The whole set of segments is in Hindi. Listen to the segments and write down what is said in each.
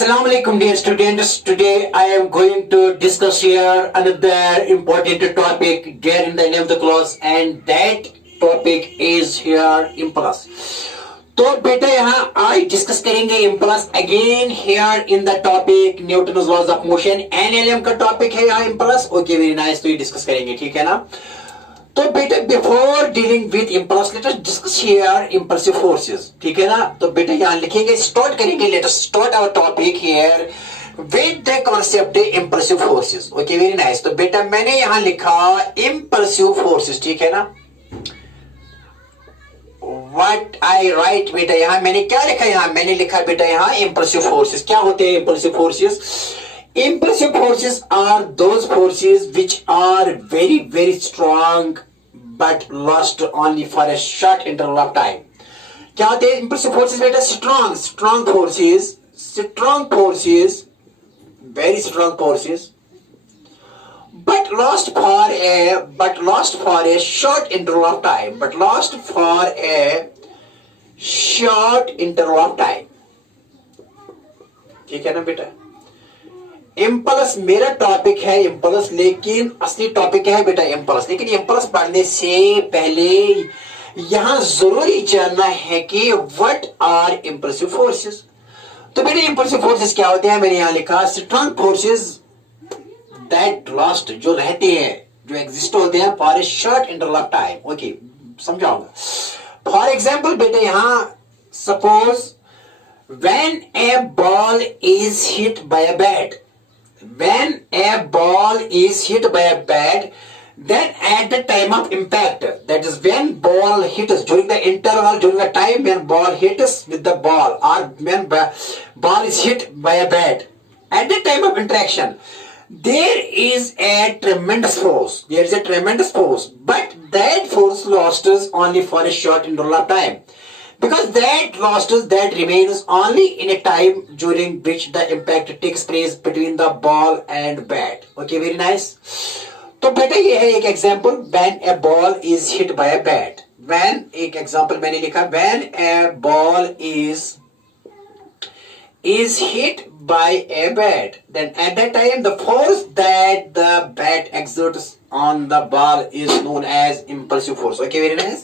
Assalamu alaikum dear students. Today I am going to discuss here another important topic there in the name of the class, and that topic is here impulse. तो बेटा यहाँ आज डिस्कस करेंगे impulse again here in the topic Newton's laws of motion. NLM का टॉपिक है यहाँ impulse. Okay, very nice. तो ये डिस्कस करेंगे, ठीक है ना? तो बेटा before dealing with impulse let us discuss here impulsive forces, ठीक है ना? तो बेटा यहाँ लिखेंगे, स्टार्ट करेंगे, let us start our topic here with the concept impulsive forces. Okay, very nice. तो बेटा मैंने यहाँ लिखा इम्पल्सिव फोर्सेस, ठीक है ना? व्हाट आई राइट बेटा, यहाँ मैंने क्या लिखा? यहाँ मैंने लिखा बेटा यहाँ इम्पल्सिव फोर्सेस. क्या होते हैं impulsive forces? Impulsive forces are those forces which are very strong but last only for a short interval of time. क्या होते हैं impulsive forces बेटा? strong forces, very strong forces, but last for a short interval of time. ठीक है ना बेटा? इम्पल्स मेरा टॉपिक है इम्पल्स, लेकिन असली टॉपिक है बेटा इम्पल्स. लेकिन इम्पल्स पढ़ने से पहले यहां जरूरी जानना है कि व्हाट आर इम्पल्सिव फोर्सेस. तो बेटा इम्पल्सिव फोर्सेस क्या होते हैं? मैंने यहां लिखा स्ट्रॉन्ग फोर्सेस दैट लास्ट, जो रहते हैं, जो एग्जिस्ट होते हैं for a short interval of time. Okay, समझाऊंगा. फॉर एग्जाम्पल बेटा यहां suppose when A ball is hit by a bat, when a ball is hit by a bat, then at the time of impact, that is when ball hits, during the interval, during the time when ball hits with the ball, or when ball is hit by a bat, at the time of interaction, there is a tremendous force, but that force lasts only for a short interval of time, because that remains only in a time during which the impact takes place between the ball and bat. Okay, very nice. तो बेटा ये है एक example, when a ball is hit by a bat. When एक एग्जांपल मैंने लिखा, when a ball is hit by a bat, then at that time the force that the bat exerts on the ball is known as impulsive force. Okay, very nice.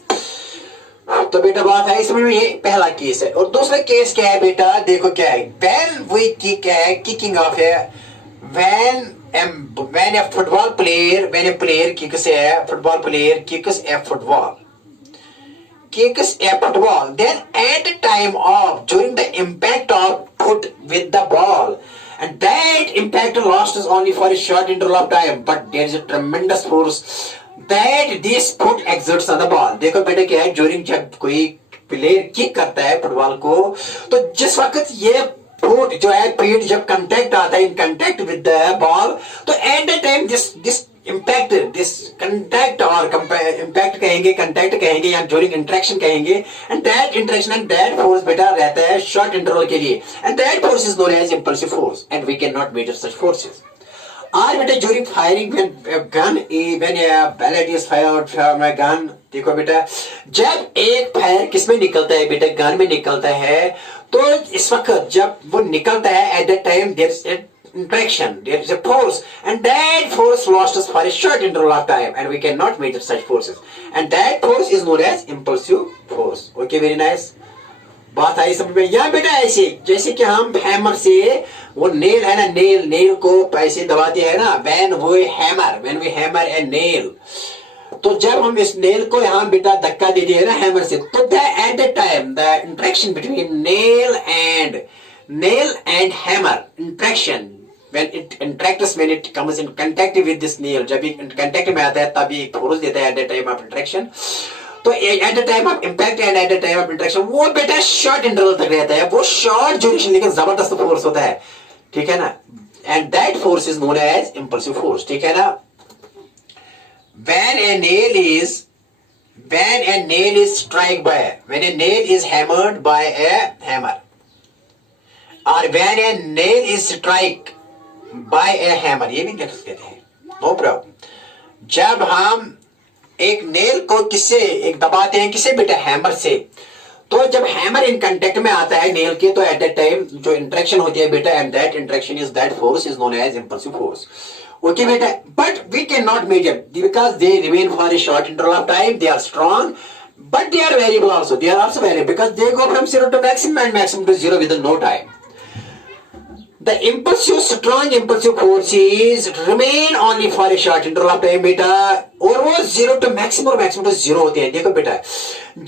तो बेटा बात है इसमें, ये पहला केस है. और दूसरा केस क्या है बेटा? देखो क्या है, when we kick है, kicking off है, when a football player, when a player kicks a football player kicks a football, then at the time of, during the impact of foot with the ball, and that impact lasts only for a short interval of time, but there is a tremendous force that this foot exerts on the ball. देखो बेटा क्या है, ड्यूरिंग जब कोई प्लेयर किक करता है फुटबॉल को, तो जिस वक्त ये फुट जो है, फीट जब कंटेक्ट आता है, in contact with the ball, तो at the time this impact, this contact और इम्पैक्ट कहेंगे, कंटैक्ट कहेंगे, या ड्यूरिंग इंटरेक्शन कहेंगे, and that interaction and that force बेटा रहता है शॉर्ट इंटरवल के लिए, and that force is known as impulsive force, and we can not measure such forces. आज बेटा during firing when a bullet is fired from a gun, देखो बेटा जब एक फायर किसमें निकलता है बेटा? गन में निकलता है. तो इस वक्त जब वो निकलता है, at that time there is a interaction, there is a force, and that force lasts for a short interval of time, and we cannot measure such forces, and that force is known as impulsive force. Okay, very nice. बात आई समझ में? यहाँ बेटा ऐसे जैसे कि हम हैमर से, वो नेल है ना, नेल को ऐसे दबाते हैं ना, when we hammer a nail, तो जब हम इस नेल को यहाँ बेटा धक्का दे दिए ना हैमर से, तो at the time the interaction between nail and hammer, interaction, when it comes in contact with this nail, जब ये contact में आता है तभी फोर्स देता है at the time of interaction. तो at the time of impact and eight the time of interaction वो बेटा शॉर्ट इंटरवल तक रहता है, वो शॉर्ट ड्यूरेशन लेकिन जबरदस्त फोर्स होता है, ठीक है ना? And that force is known as impulsive force, ठीक है ना? when a nail is hammered by a hammer, or when a nail is struck by a hammer, ये भी कहते हैं, नो प्रॉब्लम. जब हम एक नेल को किससे एक दबाते हैं, किसे बेटा? हैमर से. तो जब हैमर इन कांटेक्ट में आता है नेल के, तो एट दैट टाइम जो इंटरेक्शन होती है बेटा, and that interaction is that force is known as impulsive force. Okay, beta, but we cannot measure because they remain for a short interval of time. They are strong, but they are variable also. They are also variable because they go from zero to maximum and maximum to zero within no time. The impulsive, strong impulsive forces remain only for a short interval of time, beta. और वो जीरो टू मैक्सिमम और मैक्सिमम टू जीरो होते हैं. देखो बेटा,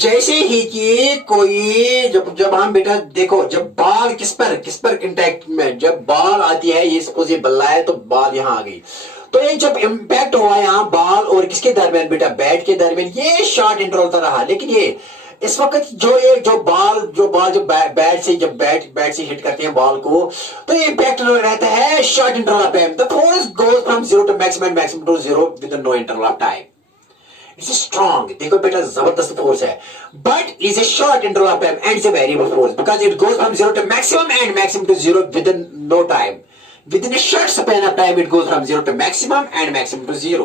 जैसे ही कि कोई जब हम बेटा देखो, जब बॉल किस पर इंटैक्ट में, जब बॉल आती है, ये सपोज ये बल्ला है तो बॉल यहाँ आ गई, तो ये जब इम्पैक्ट हुआ यहाँ बॉल और किसके दरमियान बेटा, बैट के दरमियान, ये शॉर्ट इंटरवल था रहा. लेकिन ये इस वक्त जो बॉल बैट से हिट करते हैं बॉल को, तो ये इम्पैक्ट रहता है short interval of time. The force goes from zero to maximum and maximum to zero with no interval of time. It's strong. देखो बेटा, जबरदस्त फोर्स है, but is a short interval of time and it's a variable force because it goes from zero to maximum and maximum to zero with no time. Within a short span of time, it goes from zero to maximum and maximum to zero,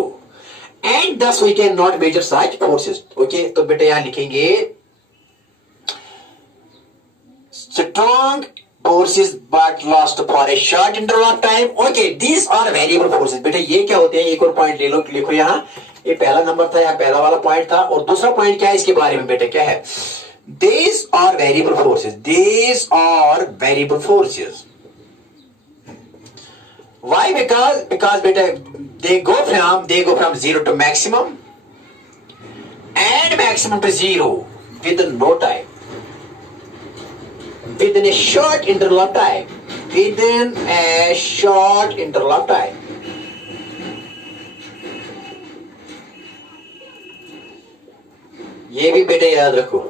and thus we cannot measure such forces. Okay, तो बेटा यहाँ लिखेंगे strong forces but lost for a short interval of time. Okay, these are variable forces. बेटा ये क्या होते हैं, एक और पॉइंट ले लो, लिखो यहाँ. ये पहला नंबर था, यहाँ पहला वाला पॉइंट था, और दूसरा पॉइंट क्या है इसके बारे में बेटा, क्या है? These are variable forces. These are variable forces. Why? Because beta they go from zero to maximum and maximum to zero within no time, within a short interval of time, within a short interval of time. ये भी बेटा याद रखो.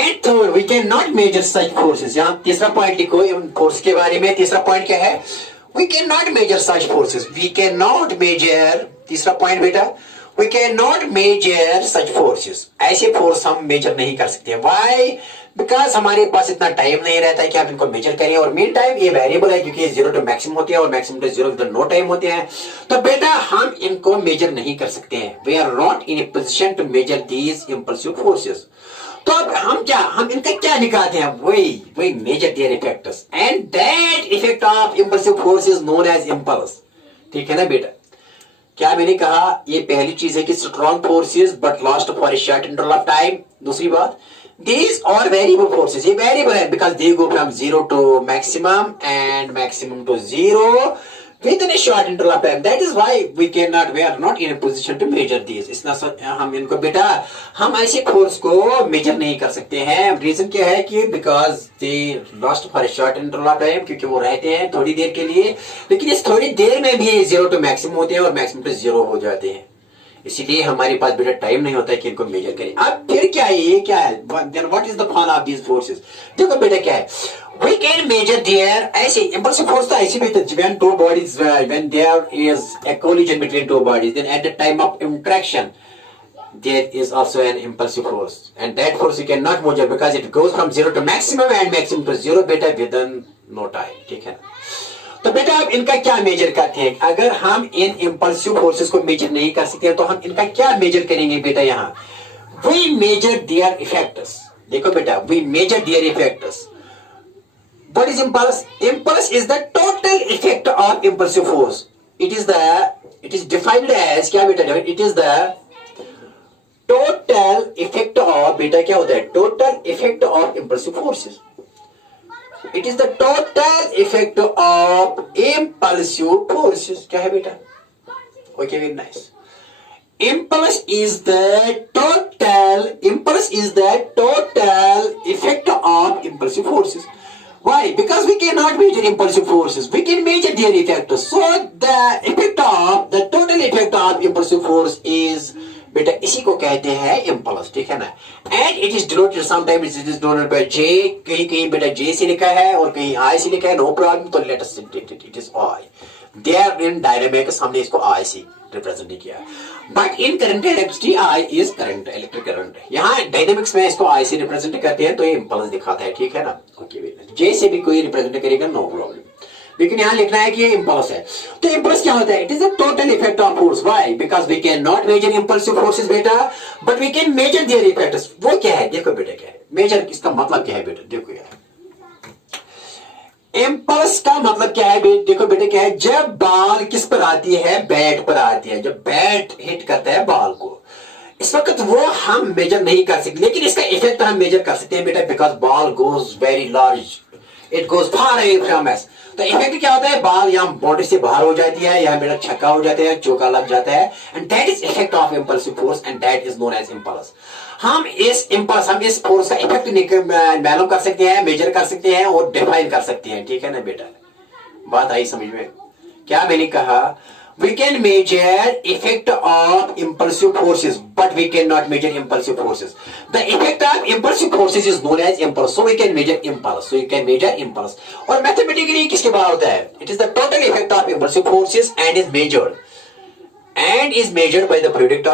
And third, we cannot measure such forces. यहाँ तीसरा पॉइंट लिखो फोर्स के बारे में. तीसरा पॉइंट क्या है? We cannot measure such forces. We cannot measure, तीसरा पॉइंट बेटा, we cannot measure such forces. ऐसे फोर्स हम मेजर नहीं कर सकते. Why? Because हमारे पास इतना टाइम नहीं रहता है कि आप इनको मेजर करें, और मीन टाइम ये वेरिएबल है क्योंकि जीरो टू मैक्सिमम होते हैं और maximum to zero with no time होते हैं. तो बेटा हम इनको मेजर नहीं कर सकते हैं. We are not in a position to measure these impulsive forces. तो अब हम इनका क्या निकालते हैं? वही measure their effects, and that effect of impulsive force is known as impulse. ठीक है ना बेटा? क्या मैंने कहा? ये पहली चीज है कि strong forces but lost for a short interval of time. दूसरी बात, दीज आर वेरिएबल फोर्सेस. ये वेरिएबल है because they go from zero to maximum and maximum to zero within a short interval of time. That is why we are not in a position to measure these. हम इनको बेटा हम ऐसे फोर्स को मेजर नहीं कर सकते हैं. रीजन क्या है कि because they lost for a short interval of time, क्योंकि वो रहते हैं थोड़ी देर के लिए, लेकिन इस थोड़ी देर में भी जीरो टू मैक्सिमम होते हैं और मैक्सिमम टू जीरो हो जाते हैं. इसीलिए हमारे पास बेटा टाइम नहीं होता है कि इनको मेजर करें. अब फिर क्या है, ये क्या है? Then what is the fun of these forces? देखो बेटा क्या है, we can measure their, ऐसे impulsive force तो ऐसे भी when two bodies, when there is a collision between two bodies, then at the time of interaction there is also an impulsive force, and that force you cannot measure because it goes from zero to maximum and maximum to zero बेटा within no time. ठीक है ना? तो बेटा अब इनका क्या मेजर करते हैं? अगर हम इन इंपल्सिव फोर्सेस को मेजर नहीं कर सकते तो हम इनका क्या मेजर करेंगे बेटा? यहाँ we measure their effects. देखो बेटा, we measure their effects. What is impulse? Impulse is the total effect of impulsive force. It is defined as क्या बेटा? It is the total effect of, बेटा क्या होता है? Total effect of impulsive forces. It is the total effect of impulsive forces. क्या है बेटा? Okay, very nice. Impulse is the total effect of impulsive forces. Why? Because we cannot measure impulsive forces. We can measure their effect. So the total effect of impulsive force is बेटा इसी को कहते हैं impulse. ठीक है ना? And it is denoted sometimes it is denoted by J. कहीं बेटा J से लिखा है और कहीं I से लिखा है. No problem. तो let us dictate it. It is I. There in dynamics हमने इसको I से रिप्रेजेंट किया है. But in current electricity I is current, electric current. यहाँ डायनेमिक्स में इसको I से रिप्रेजेंट करते हैं तो ये impulse दिखाता है. ठीक है ना? Okay, J से भी कोई रिप्रेजेंट करेगा, no problem. लेकिन यहाँ लिखना है कि ये इम्पल्स है। तो इम्पल्स क्या होता है? It is the total effect of force. Why? Because we can not measure impulsive forces बेटा, but we can measure their effects. वो क्या है? देखो बेटा क्या है मेजर, इसका मतलब क्या है बेटा? देखो यार, इम्पल्स का मतलब क्या है? देखो बेटे क्या है, जब बॉल किस पर आती है? बैट पर आती है। जब बैट हिट करता है बॉल को, इस वक्त वो हम मेजर नहीं कर सकते, लेकिन इसका इफेक्ट हम मेजर कर सकते हैं बेटा, because ball goes very large, it goes far away from us. तो इफेक्ट क्या होता है? बॉल यहाँ बाउंड्री से बाहर हो जाती है, यहाँ बेटा छक्का हो जाता है, चौका लग जाता है, and that is effect of impulsive force and that is known as impulse. हम इस फोर्स का इफेक्ट मालूम कर सकते हैं, मेजर कर सकते हैं और डिफाइन कर सकते हैं। ठीक है ना बेटा? बात आई समझ में? क्या मैंने कहा? We can measure effect of impulsive forces, but we cannot measure impulsive forces. The effect of impulsive forces is known as impulse, so we can measure impulse. So you can measure impulse. और mathematically किसके बराबर होता है? It is the total effect of impulsive forces and is measured by the product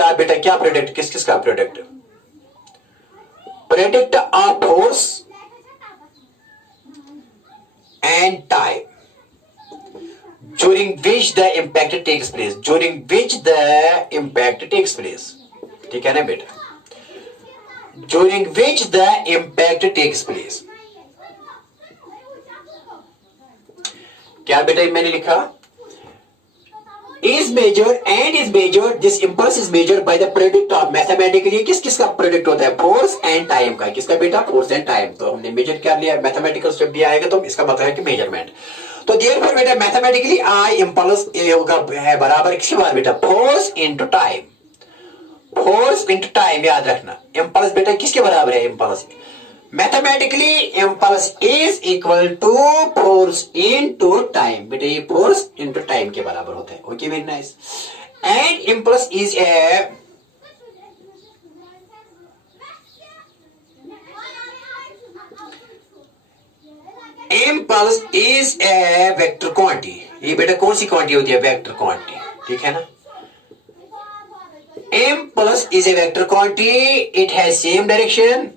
of बेटा क्या प्रोडक्ट? किस किस का product? Product of force and time during which the impact takes place. ठीक है ना बेटा? During which the impact takes place. क्या बेटा मैंने लिखा? Is measured, this impulse is measured by the product of mathematically किस किस का प्रोडक्ट होता है? फोर्स एंड टाइम का। किसका बेटा? Force and time. तो हमने मेजर कर लिया, मैथमेटिकल स्टेप भी आएगा तो इसका मतलब है कि मेजरमेंट। तो देयरफॉर बेटा मैथमेटिकली आई इम्पल्स है बराबर किसके बाद बेटा? Force into time. फोर्स इनटू टाइम याद रखना। इम्पल्स बेटा किसके बराबर है? Impulse mathematically impulse is equal to force into time. बेटा ये फोर्स इनटू टाइम के बराबर होता है। Okay very nice. And impulse is a vector quantity. ये बेटा कौन सी क्वांटिटी होती है? Vector quantity. ठीक है ना? Impulse is a vector quantity. It has same direction.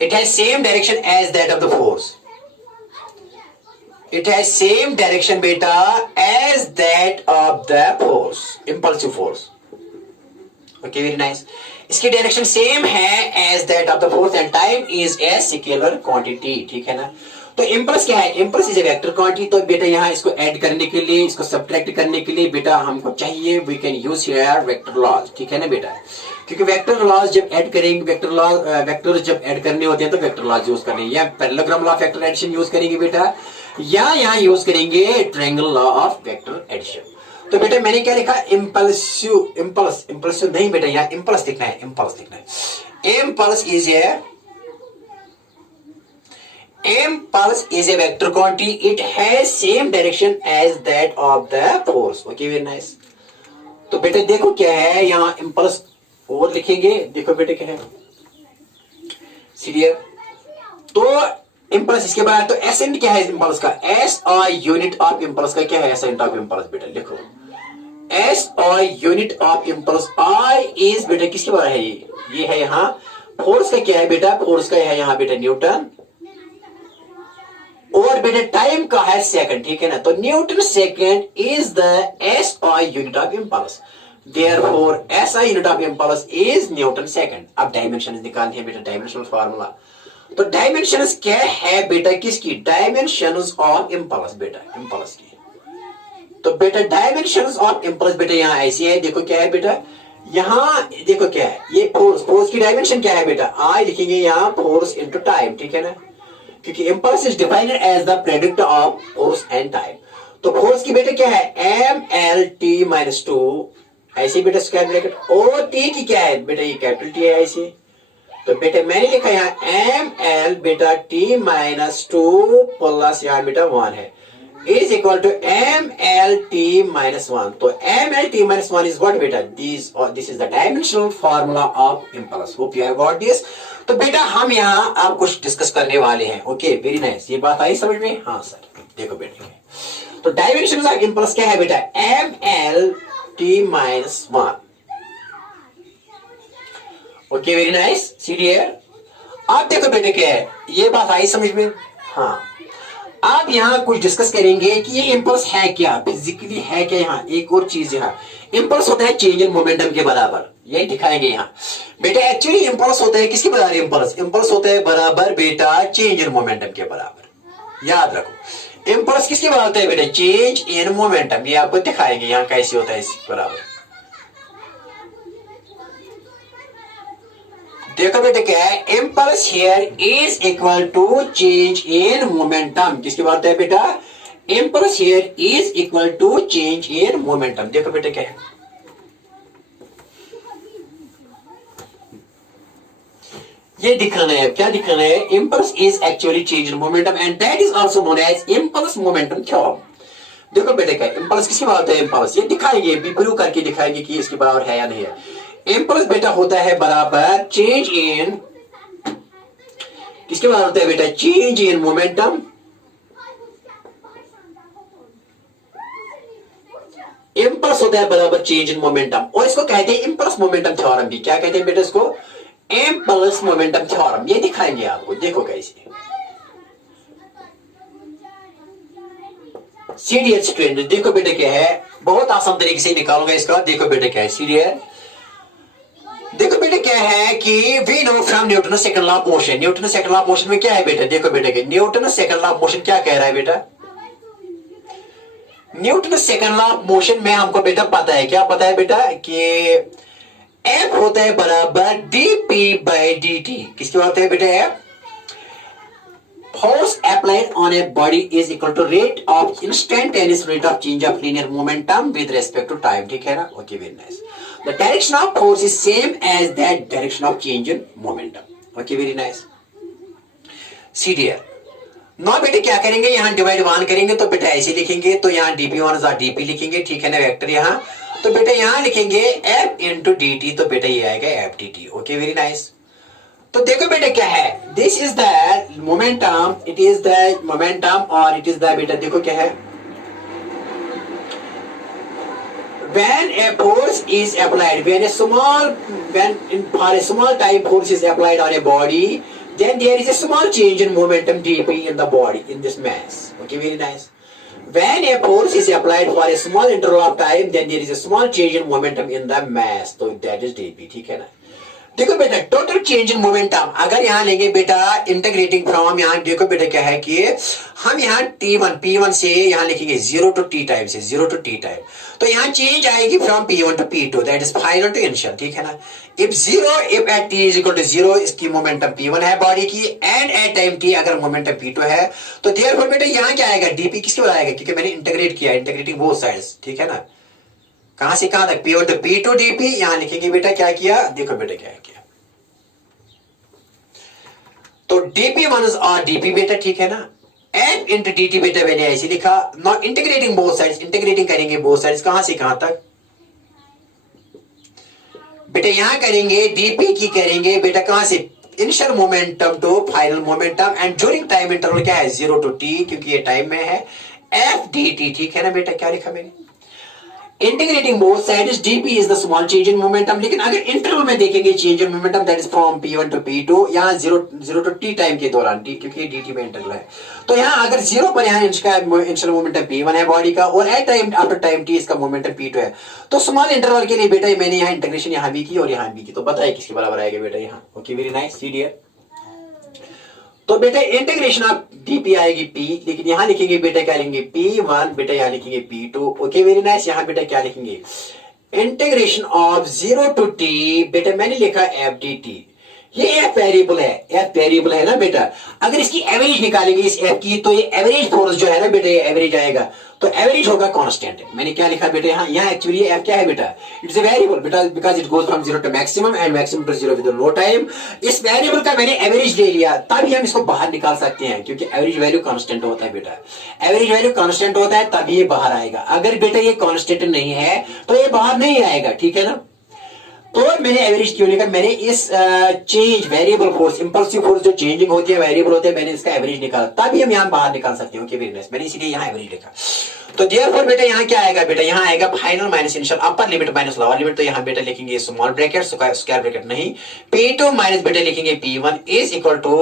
It has same direction as that of the force. It has same direction beta as that of the force, impulsive force. Okay, very nice. इसकी डायरेक्शन सेम है as that of the force and time is a scalar quantity. ठीक है ना? तो इम्पल्स क्या है? Impulse is a vector quantity. तो बेटा यहाँ इसको ऐड करने के लिए, इसको सब्ट्रैक्ट करने के लिए बेटा हमको चाहिए we can use here vector laws. ठीक है ना बेटा? क्योंकि वेक्टर लॉज जब ऐड करेंगे, वेक्टर जब ऐड करने होते हैं तो वेक्टर लॉज यूज करने, या parallelogram law of vector addition use करेंगे बेटा, या यहाँ यूज करेंगे triangle law of vector addition. तो बेटा मैंने क्या लिखा? इंपल्सिव नहीं बेटा, यहाँ इम्पल्स लिखना है. इम्पल्स लिखना है. Impulse is a vector quantity. It has same direction as that of the force. Okay, very nice. तो बेटे देखो क्या है यहाँ इम्पल्स और लिखेंगे. देखो बेटे क्या है सीरियल. तो इम्पल्स इसके बाद तो एसेंट क्या है इम्पल्स का? एस और यूनिट ऑफ इम्पल्स का क्या है? एसेंट ऑफ इम्पल्स बेटा लिखो. एस और unit of impulse I is बेटा किसके बारे है? ये है यहाँ फोर्स का क्या है बेटा? फोर्स का है यहाँ बेटा न्यूटन, और बेटा टाइम का है सेकंड. ठीक है ना? तो Newton second is the S I unit of impulse. Therefore S I unit of impulse is Newton second. अब डायमेंशन निकालते हैं बेटा, डायमेंशनल फार्मूला. तो डायमेंशंस क्या है बेटा किसकी? डायमेंशंस ऑफ इम्पल्स बेटा, इम्पल्स की. तो बेटा डायमेंशंस ऑफ इम्पल्स बेटा यहाँ ऐसी है. देखो क्या है बेटा यहाँ, देखो क्या है ये फोर्स की डायमेंशन क्या है बेटा? आई लिखेंगे यहाँ फोर्स इनटू टाइम. ठीक है ना? क्योंकि impulse is defined as the product of force and time. तो फोर्स की बेटा क्या है? M L T minus two ऐसे बेटा स्क्वायर ब्रैकेट. और टी की क्या है बेटा? ये कैपिटल टी है ऐसे. तो बेटा मैंने लिखा यहाँ एम एल बेटा टी माइनस टू प्लस यहाँ बेटा 1 है is equal to M L T minus 1. तो M L T minus 1 is what बेटा? This is the dimensional formula of impulse. Hope you have got this. तो बेटा हम यहाँ आप कुछ डिस्कस करने वाले हैं. Okay very nice. ये बात आई समझ में? हाँ सर. देखो बेटा तो डायमेंशन ऑफ इम्पल्स क्या है बेटा? M L T minus 1. Okay very nice, see dear. आप देखो बेटे क्या है, ये बात आई समझ में? हाँ, आप यहाँ कुछ डिस्कस करेंगे कि ये इंपल्स है क्या, फिजिकली है क्या। यहाँ एक और चीज, यहाँ इंपल्स होता है चेंज इन मोमेंटम के बराबर, ये दिखाएंगे यहाँ बेटा। एक्चुअली इंपल्स होता है किसके बराबर? इंपल्स होता है बराबर बेटा चेंज इन मोमेंटम के बराबर। याद रखो, इंपल्स किसके बराबर होता है बेटा? Change in momentum. ये आपको दिखाएंगे यहाँ कैसे होता है इसके बराबर। देखो बेटे क्या है, impulse here is equal to change in momentum. किसकी बात है बेटा? Impulse here is equal to change in momentum. देखो बेटे क्या है, ये दिखाना है। क्या दिखाना है? Impulse is actually change in momentum and that is also known as impulse momentum theorem. देखो बेटे क्या है, इम्पल्स किसकी बात है? इम्पल्स, ये दिखाएंगे, प्रूव करके दिखाएंगे कि इसके बराबर है या नहीं है। इम्पल्स बेटा होता है बराबर चेंज इन, किसके बराबर होता है बेटा? Change in momentum. इम्पल्स होता है बराबर चेंज इन मोमेंटम, और इसको कहते हैं इम्पल्स मोमेंटम थ्योरम भी। क्या कहते हैं बेटा इसको? Impulse momentum theorem. ये दिखाएंगे आपको, देखो कैसे। सीरियल स्ट्रेंथ, देखो बेटे क्या है, बहुत आसान तरीके से निकालूंगा इसका। देखो बेटे क्या है सीरियल, देखो बेटे क्या है कि we know from Newton second law of motion. Newton second law of motion में क्या है बेटा? देखो बेटे के Newton second law of motion क्या कह रहा है बेटा? Newton second law of motion में हमको बेटा पता है, क्या पता है बेटा? कि एफ होता है बराबर डीपी बाई डी टी। किसकी बात है बेटा? F force applied on a body is equal to rate of instantaneous rate of change of linear momentum with respect to time। ठीक है ना? Okay, very nice. The direction of force is same as that direction of change in momentum। Okay, very nice. See dear, now बेटे क्या करेंगे? यहाँ डिवाइड वन करेंगे तो बेटा ऐसे लिखेंगे, तो यहाँ dp वन जा dp लिखेंगे। ठीक है ना? वेक्टर यहाँ, तो बेटा यहाँ लिखेंगे f इंटू डी टी, तो बेटा ये आएगा F D T. Okay very nice. तो देखो बेटा क्या है, this is the momentum, it is the momentum, और इट इज द बेटा देखो क्या है, when a force is applied, when for a small time force is applied on a body, then there is a small change in momentum dp in the body, in this mass। Okay, very nice. When a force is applied for a small interval of time, then there is a small change in momentum in the mass, so that is dp। ठीक है ना? देखो बेटा टोटल चेंज इन मोमेंटम अगर यहाँ लेंगे बेटा इंटीग्रेटिंग फ्रॉम, यहाँ देखो बेटा क्या है कि हम यहाँ P1 से यहाँ लिखेंगे 0 to t टाइम से 0 to t टाइम, तो यहाँ चेंज आएगी from P1 to P2, that is final to initial. ठीक है ना? If at t is equal to 0 इसकी मोमेंटम P1 है बॉडी की, एंड एट टाइम t अगर मोमेंटम P2 है, तो देयरफॉर बेटा यहाँ क्या आएगा? dp किसके बराबर आएगा? क्योंकि मैंने इंटीग्रेट किया, इंटीग्रेटिंग बोथ साइड्स। ठीक है ना? कहां से कहां तक? P1 to P2 dp। यहां लिखेंगे बेटा क्या किया, देखो बेटा क्या किया, तो dp1 और dp बेटा। ठीक है ना? f इंटू dt बेटा मैंने ऐसे लिखा। Not integrating both sides, integrating करेंगे बोथ साइड्स, कहां से कहां तक बेटा? यहां करेंगे dp की, करेंगे बेटा कहां से? Initial momentum to final momentum, and during time interval क्या है? 0 to t, क्योंकि ये टाइम में है, f dt। ठीक है ना बेटा? क्या लिखा मैंने? Integrating both sides, dp is the small change in momentum. लेकिन अगर इंटरवल में देखेंगे change in momentum, that is from P1 to P2, यहाँ 0 to t टाइम के दौरान, क्योंकि dt में इंटरवल है, तो यहाँ अगर 0 पर यहाँ इनिशियल मोमेंटम P1 है बॉडी का, और at time after time t इसका मोमेंटम P2 है, तो स्मॉल इंटरवल के लिए बेटा मैंने यहाँ इंटीग्रेशन यहाँ भी की और यहाँ भी की, तो बताइए किसके बराबर आएगा बेटा यहाँ? Okay very nice, see dear. तो बेटा इंटीग्रेशन ऑफ dp आएगी p, लेकिन यहां लिखेंगे बेटा क्या लिखेंगे? P1 बेटा, यहां लिखेंगे P2। Okay very nice. यहां बेटा क्या लिखेंगे? इंटीग्रेशन ऑफ 0 to t बेटा मैंने लिखा f dt। ये f वेरिएबल है, f वेरिएबल है ना बेटा। अगर इसकी एवरेज निकालेंगे इस f की, तो ये एवरेज फोर्स जो है ना बेटा, ये एवरेज आएगा, तो एवरेज होगा कांस्टेंट। मैंने क्या लिखा बेटा यहाँ? यहाँ एक्चुअली ये f क्या है बेटा? इट्स अ वेरिएबल बेटा, because it goes from 0 to maximum and maximum to 0 with no time. इस वेरिएबल का मैंने एवरेज ले लिया, तभी हम इसको बाहर निकाल सकते हैं, क्योंकि एवरेज वैल्यू कांस्टेंट होता है बेटा। एवरेज वैल्यू कांस्टेंट होता है तभी ये बाहर आएगा। अगर बेटा ये कांस्टेंट नहीं है तो ये बाहर नहीं आएगा। ठीक है ना? तो मैंने एवरेज क्यों लिखा? मैंने इस change variable force, impulsive force जो चेंजिंग होती है, वेरिएबल होते हैं, मैंने इसका एवरेज निकाला, तभी हम यहाँ बाहर निकाल सकते हैं। ओके वेरी नाइस, मैंने इसीलिए यहाँ एवरेज लिखा। तो देयरफॉर बेटा यहाँ क्या आएगा बेटा, यहाँ आएगा final minus initial, upper limit minus lower limit. तो यहाँ बेटा लिखेंगे स्मॉल ब्रैकेट स्क्वायर ब्रैकेट नहीं, P2 माइनस बेटा लिखेंगे P1 इज इक्वल टू,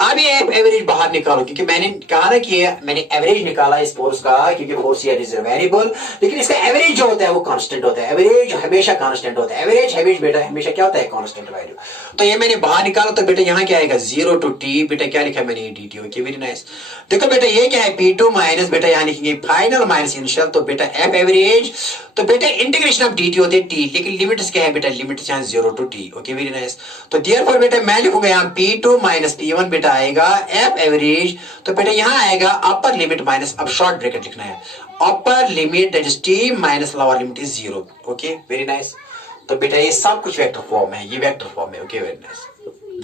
अब ये एवरेज बाहर निकालो, क्योंकि मैंने कहा ना कि मैंने एवरेज निकाला इस फोर्स का, क्योंकि फोर्स हियर इज वेरिएबल, लेकिन इसका एवरेज जो होता है वो कांस्टेंट होता है। एवरेज हमेशा कांस्टेंट होता है, एवरेज बेटा हमेशा क्या होता है, कांस्टेंट वैल्यू। तो ये मैंने बाहर निकाला, तो बेटा यहाँ क्या आएगा 0 to t, बेटा क्या लिखा मैंने dt। Okay very nice. देखो बेटा ये क्या है P2 माइनस बेटा यहाँ लिखेंगे फाइनल माइनस इनिशियल, तो बेटा एफ एवरेज, तो बेटा इंटीग्रेशन ऑफ dt होते हैं t, लेकिन लिमिट्स क्या है बेटा, लिमिट्स यहाँ 0 to t। Okay very nice. तो देयरफॉर बेटा मैं लिखूंगा यहाँ P2 माइनस P1 बेटा आएगा एफ एवरेज, तो बेटा यहाँ आएगा अपर लिमिट माइनस, अब शॉर्ट ब्रैकेट लिखना है, upper limit that is t minus lower limit is 0। Okay very nice. तो बेटा ये सब कुछ वेक्टर फॉर्म है, ये वेक्टर फॉर्म है। ओके वेरी नाइस,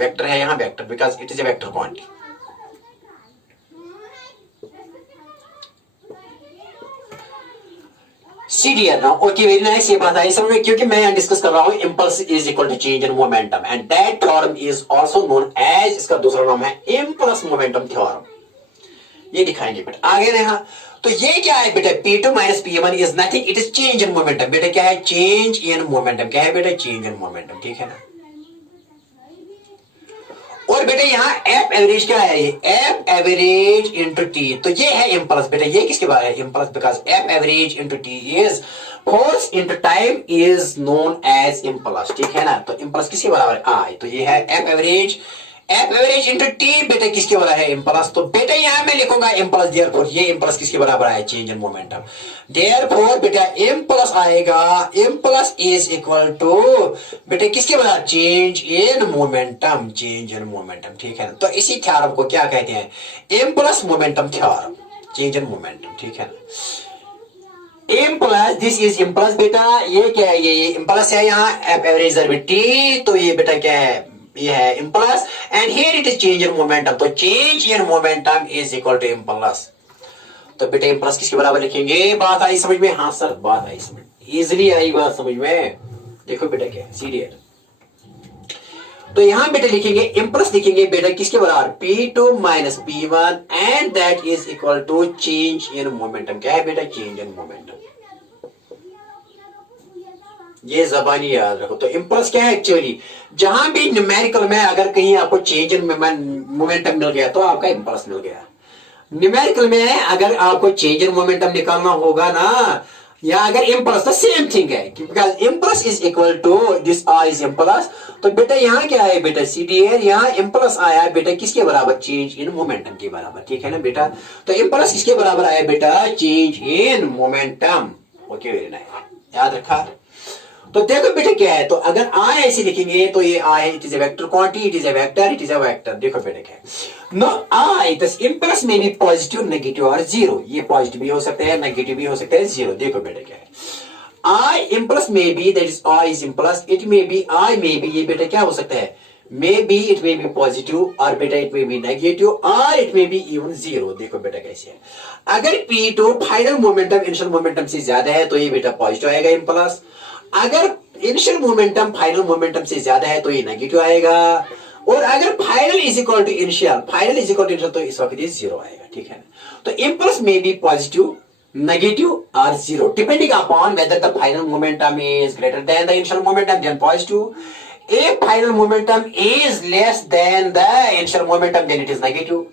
वेक्टर है यहाँ vector, because it is a vector quantity. CDR now, okay very nice, ये बात आई समझ में, क्योंकि मैं यहाँ डिस्कस कर रहा हूँ impulse is equal to change in momentum, and that theorem is also known as, इसका दूसरा नाम है इम्पल्स मोमेंटम थ्योरम। ये दिखाएंगे बेटा आगे यहाँ। तो ये क्या है बेटा, P2 minus P1 is nothing, it is change in momentum. बेटा क्या है, चेंज इन मोमेंटम। क्या है बेटा, चेंज इन मोमेंटम, ठीक है ना। और बेटा यहाँ एफ एवरेज क्या है, एफ एवरेज इंटू टी, तो ये है इम्पल्स। बेटा ये किसके बारे है, impulse, because F average into T is force into time is known as impulse, ठीक है ना। तो इम्पल्स किसके बराबर है, आई, तो ये है एफ एवरेज इंटू टी, बेटा किसके बराबर है, इम्पल्स। तो बेटा यहाँ मैं लिखूंगा इम्पल्स, देयरफॉर ये इम्पल्स किसके बराबर है, चेंज इन मोमेंटम। देयरफॉर बेटा इम्पल्स आएगा, इम्पल्स इज इक्वल टू बेटा किसके बराबर, change in momentum, change in momentum, ठीक है ना। तो इसी थ्योरम को क्या कहते हैं, impulse momentum theorem, change in momentum, ठीक है ना। इम्पल्स, दिस इज इम्पल्स बेटा, ये क्या है, ये इम्पल्स है यहाँ एफ एवरेज टी, तो ये बेटा क्या है, ये है impulse, and here it is change in momentum, तो change in momentum is equal to impulse. तो बेटा इम्पल्स किसके बराबर लिखेंगे, बात आई समझ में, हाँ सर बात आई समझ, इजीली आई बात समझ में। देखो बेटा क्या है, सीरियल, तो यहां बेटा लिखेंगे इम्पल्स, लिखेंगे बेटा किसके बराबर, P2 minus P1 and that is equal to change in momentum. क्या है बेटा, चेंज इन मोमेंटम, ये जबानी याद रखो। तो इम्पल्स क्या है एक्चुअली, जहां भी न्यूमेरिकल में अगर कहीं आपको चेंज इन मोमेंटम मिल गया तो आपका इम्पल्स मिल गया। न्यूमेरिकल में अगर आपको चेंज इन मोमेंटम निकालना होगा ना, या अगर इम्पल्स, तो सेम थिंग है, because impulse is equal to this R is impulse. तो बेटा यहाँ क्या है बेटा, CDR, यहाँ इम्पल्स आया बेटा किसके बराबर, चेंज इन मोमेंटम के बराबर, ठीक है ना बेटा। तो इम्पल्स किसके बराबर आया बेटा, change in momentum. Okay very nice, याद रखा। तो देखो बेटा क्या है, तो अगर आई ऐसे लिखेंगे तो ये I, it is a vector quantity, it is a vector, it is a vector. देखो बेटा क्या है, नो आई दस इम्पल्स में भी पॉजिटिव, नेगेटिव और जीरो, ये पॉजिटिव भी हो सकता है, नेगेटिव भी हो सकता है, जीरो। देखो बेटा क्या है, आई इम्पल्स में भी, that is I is impulse, it में भी, आई में भी, ये बेटा क्या हो सकता है, मे बी, इट में बी पॉजिटिव, और बेटा इट में बी नेगेटिव, और इट में बी इवन जीरो। देखो बेटा कैसे है, अगर P2 final momentum initial momentum से ज्यादा है तो ये बेटा पॉजिटिव आएगा इम्पल्स, अगर इनिशियल मोमेंटम फाइनल मोमेंटम से ज्यादा है तो ये नेगेटिव आएगा, और अगर final is equal to initial, तो इस वक्त ये जीरो आएगा, ठीक है। तो impulse may be positive, negative और zero, depending upon whether the final momentum is greater than the initial momentum, then positive. If final momentum is less than the initial momentum, then it is negative.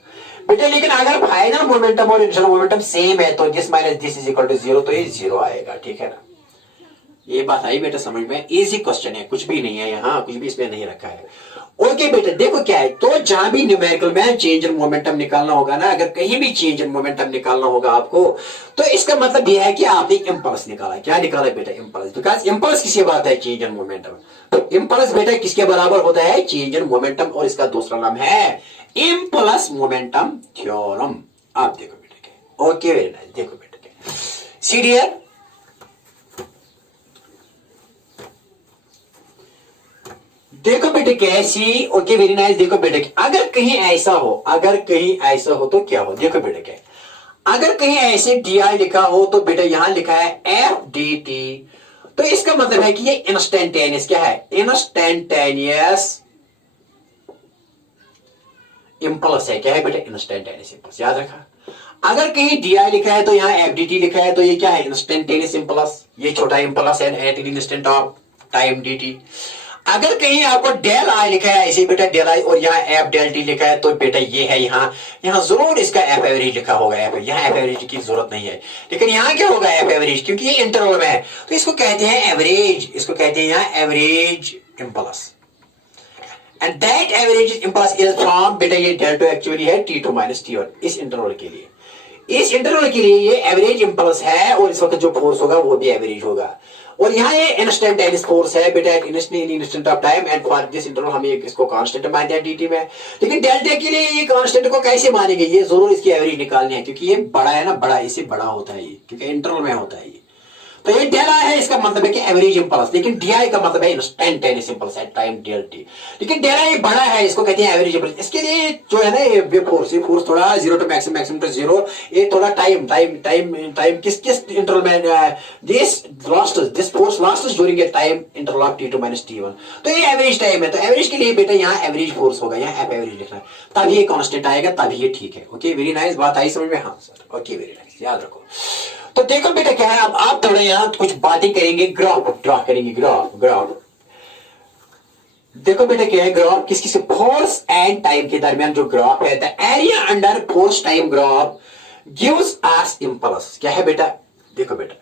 बेटा लेकिन अगर फाइनल मोमेंटम और इनिशियल मोमेंटम सेम है तो this minus this is equal to zero, तो ये जीरो आएगा, ठीक है ना। ये बात आई बेटा समझ में, इजी क्वेश्चन है, कुछ भी नहीं है यहाँ, कुछ भी इसमें नहीं रखा है। ओके बेटा देखो क्या है, तो जहां भी न्यूमेरिकल में चेंज इन मोमेंटम निकालना होगा ना, अगर कहीं भी चेंज इन मोमेंटम निकालना होगा आपको, तो इसका मतलब यह है कि आपने इम्पल्स निकाला। क्या निकाला बेटा, इम्पल्स, बिकॉज इम्पल्स किसकी बात है, चेंज इन मोमेंटम। तो इम्पल्स बेटा किसके बराबर होता है, चेंज इन मोमेंटम, और इसका दूसरा नाम है इम्पल्स मोमेंटम थ्योरम। आप देखो बेटा क्या, ओके वेरी नाइस, देखो बेटा क्या, सीडीआर देखो बेटे कैसी, ओके वेरी नाइस। देखो बेटे अगर कहीं ऐसा हो, अगर कहीं ऐसा हो तो क्या हो, देखो बेटे क्या, अगर कहीं ऐसे DI लिखा हो तो बेटा यहां लिखा है FDT, तो इसका मतलब है कि ये इंस्टेंटेनियस क्या है, इंस्टेंटेनियस इम्पल्स है। क्या है बेटा, इंस्टेंटेनियस इम्पल्स, याद रखा। अगर कहीं DI लिखा है तो यहाँ FDT लिखा है, तो ये क्या है, इंस्टेंटेनियस इम्पल्स, ये छोटा इम्पल्स है at an instant of time DT। अगर कहीं आपको डेल आई लिखा है ऐसे बेटा डेल आई, और यहाँ एफ डेल टी लिखा है, तो बेटा ये है यहाँ, यहाँ जरूर इसका एफ एवरेज लिखा होगा। यहाँ एफ एवरेज की जरूरत नहीं है, लेकिन यहाँ क्या होगा एफ एवरेज, क्योंकि ये इंटरवल में है तो इसको कहते हैं एवरेज, इसको कहते हैं यहाँ average impulse. And that average impulse is from, बेटा ये डेल्टा एक्चुअली है T2 माइनस T1 इस इंटरवल के लिए। इस इंटरवल के लिए ये एवरेज इम्पल्स है, और इस वक्त जो फोर्स होगा वो भी एवरेज होगा। और यहाँ ये इंस्टेंटेनियस फोर्स है बेटा at instant of time, and for this interval हम इसको कांस्टेंट मान दिया DT में। लेकिन डेल्टा के लिए ये कांस्टेंट को कैसे मानेंगे, ये जरूर इसकी एवरेज निकालनी है, क्योंकि ये बड़ा है ना, बड़ा इससे बड़ा होता है ये, क्योंकि इंटरवल में होता है ये। तो ये डेल आई है, इसका मतलब है कि एवरेज इंपल्स, लेकिन DI का मतलब है instantaneous impulse at time del T. लेकिन डेल आई बड़ा है, इसको कहते हैं एवरेज इंपल्स। इसके लिए जो है ना ये फोर्स थोड़ा 0 टू मैक्सिमम टू 0, ये थोड़ा टाइम किस इंटरवल में, this force lasts during a time interval of T2 minus T1। तो ये एवरेज टाइम है, तो एवरेज के लिए बेटा यहाँ एवरेज फोर्स होगा, यहाँ एफ एवरेज लिखना है, तभी ये कांस्टेंट आएगा, तभी ये ठीक है। ओके वेरी नाइस, बात आई समझ में? हाँ सर, ओके वेरी नाइस, याद रखो। तो देखो बेटा क्या है, अब आप थोड़ा यहाँ कुछ बातें करेंगे, ग्राफ ड्रॉ करेंगे, ग्राफ। देखो बेटा क्या है, ग्राफ किस फोर्स एंड टाइम के दरमियान जो ग्राफ है, the area under force time graph gives us impulse. क्या है बेटा, देखो बेटा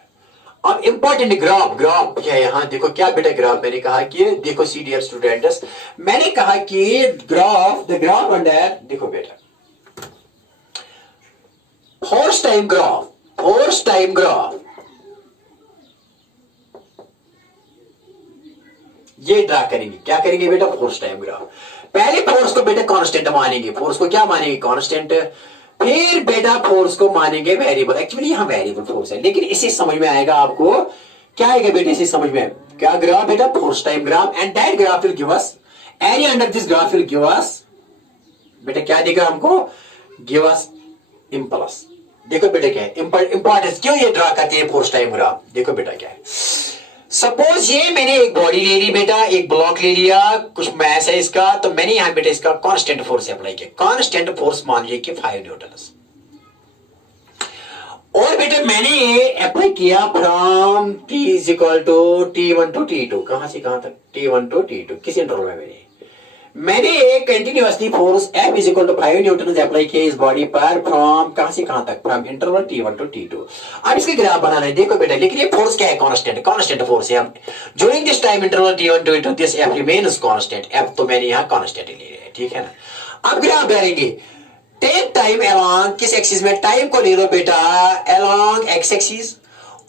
अब इंपॉर्टेंट ग्राफ क्या है यहाँ, देखो क्या बेटा ग्राफ, मैंने कहा कि देखो सी डियर स्टूडेंट्स, मैंने कहा कि द ग्राफ अंडर, देखो बेटा फोर्स टाइम ग्राफ ये ड्रा करेंगे। क्या करेंगे बेटा, फोर्स टाइम ग्राफ। पहले फोर्स को बेटा कांस्टेंट मानेंगे, फोर्स को क्या मानेंगे, कांस्टेंट। फिर बेटा फोर्स को मानेंगे वेरिएबल, एक्चुअली यहां वेरिएबल फोर्स है, लेकिन इसे समझ में आएगा आपको, क्या आएगा बेटा इसे समझ में, क्या ग्राफ बेटा, force time graph, and that graph will give us area under this graph will give us, बेटा क्या देगा हमको, गिव अस इंपल्स। देखो बेटा क्या है इंपॉर्टेंस, क्यों ये ड्रा करते हैं फोर्स टाइम ग्राफ। देखो बेटा क्या है, सपोज ये मैंने एक बॉडी ले ली बेटा, एक ब्लॉक ले लिया, कुछ मैस है इसका, तो मैंने यहां बेटा इसका कांस्टेंट फोर्स अप्लाई किया। कांस्टेंट फोर्स मान लीजिए कि 5 न्यूटन, और बेटा मैंने ये अप्लाई किया from T is equal to T1 to T2, कहां से कहां तक, T1 टू T2, किस इंटरवल में मैंने एक continuously force F is equal to 5 Newton apply किया इस बॉडी पर, फ्रॉम कहां से कहां तक, from interval T1 to T2। अब इसके ग्राफ बनाना है। देखो बेटा, लेकिन ये फोर्स क्या है, कांस्टेंट फोर्स है। During this time interval T1 to T2 this F remains constant, F तो मैंने यहां कांस्टेंट ले लिया है, ठीक है ना। अब ग्राफ बनाएंगे, टेक टाइम अलोंग किस एक्सिस में, टाइम को ले लो बेटा अलोंग एक्स एक्सिस,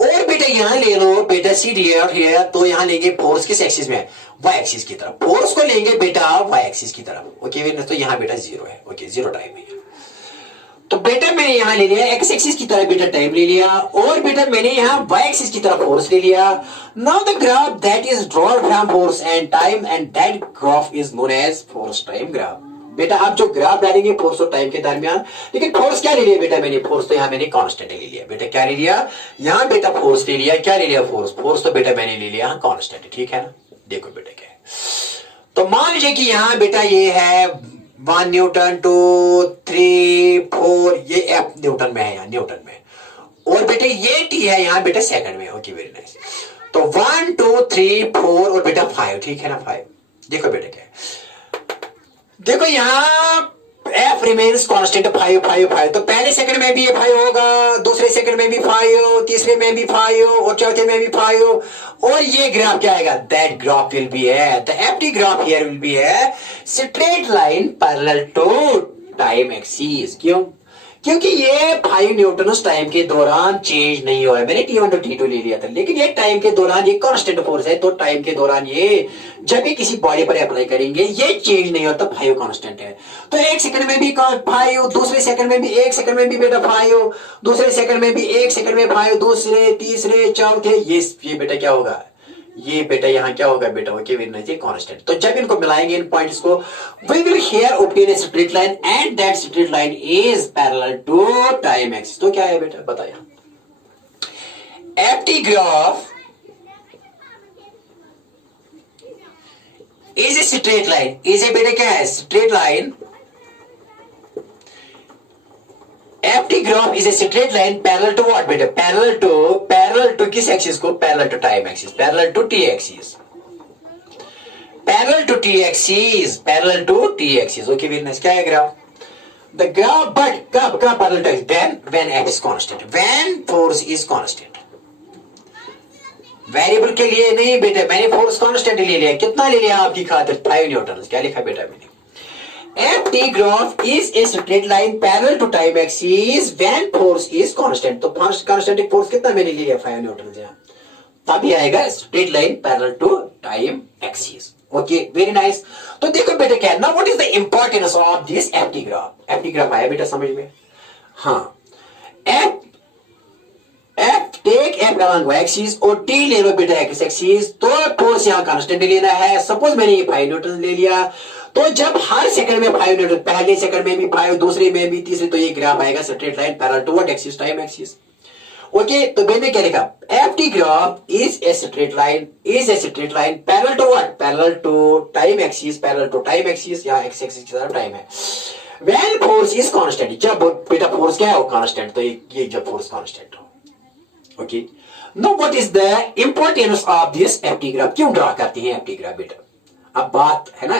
और बेटा यहां ले लो बेटा सी डियर हियर, तो यहां लेंगे फोर्स किस एक्सिस में, वाई एक्सिस की तरफ, फोर्स को लेंगे बेटा वाई एक्सिस की तरफ। ओके तो यहां बेटा 0 है, ओके 0 टाइम है। तो बेटा मैंने यहां ले लिया एक्स एक्सिस की तरफ बेटा टाइम ले लिया, और बेटा मैंने यहां वाई एक्सिस की तरफ फोर्स ले लिया। Now the graph that is drawn from force and time, and that graph is known as force time graph. बेटा आप जो ग्राफ डालेंगे फोर्स और टाइम के दरमियान, लेकिन फोर्स क्या ले लिया बेटा मैंने, फोर्स तो यहां मैंने कांस्टेंट ले लिया। बेटा क्या ले लिया, यहां बेटा फोर्स ले लिया, क्या ले लिया, फोर्स तो बेटा मैंने ले लिया कांस्टेंट, ठीक है ना। देखो बेटा क्या है, तो मान लीजिए कि यहां बेटा ये है 1 न्यूटन 2 3 4, ये एफ न्यूटन में है, यहाँ न्यूटन में, और बेटा ये टी है यहाँ बेटा सेकंड में। Okay very nice. तो 1 2 3 4 और बेटा 5, ठीक है ना 5। देखो बेटा क्या है, देखो यहां एफ रिमेन्स कांस्टेंट 5 5 5, तो पहले सेकंड में भी ये 5 होगा, दूसरे सेकंड में भी 5, तीसरे में भी 5 और चौथे में भी 5, और ये ग्राफ क्या आएगा, दैट ग्राफ विल बी है, the FT graph here will be है straight line parallel to time axis. क्यों, क्योंकि ये 5 न्यूटन उस टाइम के दौरान चेंज नहीं हुआ है। मैंने T1 टू T2 ले लिया था, लेकिन ये टाइम के दौरान ये कांस्टेंट फोर्स है, तो टाइम के दौरान ये जब भी किसी बॉडी पर अप्लाई करेंगे ये चेंज नहीं होता, 5 कांस्टेंट है। तो एक सेकंड में भी 5, दूसरे सेकंड में भी, एक सेकंड में भी बेटा 5, दूसरे सेकंड में भी, एक सेकंड में 5, दूसरे तीसरे चौथे, ये बेटा क्या होगा, ये बेटा यहाँ क्या होगा बेटा, ओके वेरी कांस्टेंट। तो जब इनको मिलाएंगे इन पॉइंट्स को, we will here obtain a straight line and that straight line is parallel to time axis. तो क्या है बेटा बताया, FT graph is a straight line, is a बेटा क्या है, straight line FT graph is a straight line parallel to what बेटा? Parallel to किस एक्सिस को? Parallel to time axis, parallel to t axis, parallel to t axis, parallel to t axis. Okay, very nice. क्या है ग्राफ? The graph, but कब parallel to? When f is constant, when force is constant. Variable के लिए नहीं बेटा, मैंने फोर्स कांस्टेंट ले लिया. कितना ले लिया आपकी खातिर? 5 न्यूटन. क्या लिखा बेटा मैंने? FT graph is a straight line parallel to time axis when force is constant. तो constant फोर्स कितना मैंने ले लिया? 5 न्यूटन. तभी आएगा straight line parallel to time axis. Okay, very nice. तो देखो बेटा क्या है ना, what is the importance of this FT graph? FT graph आया बेटा समझ में? हाँ, take F along Y axis और टी ले लो बेटा एक्स एक्सिस. तो फोर्स यहाँ कांस्टेंट लेना है. सपोज मैंने ये 5 न्यूटन ले लिया, तो जब हर सेकंड में 5 न्यूटन, पहले सेकंड में भी 5, दूसरे में भी, तीसरे, तो ये ग्राफ आएगा straight line parallel to what axis? Time axis. Okay, तो मैंने क्या लिखा? FT graph is a straight line parallel to what? Parallel to time axis, parallel to time axis. यहाँ एक्स एक्सिस की तरफ टाइम है. व्हेन फोर्स इज कांस्टेंट, जब बेटा फोर्स क्या है? वो कांस्टेंट. तो ये जब फोर्स कांस्टेंट हो. Okay, now what is the importance of this FT graph? क्यों ड्रा करते हैं FT ग्राफ बेटा? अब बात है ना,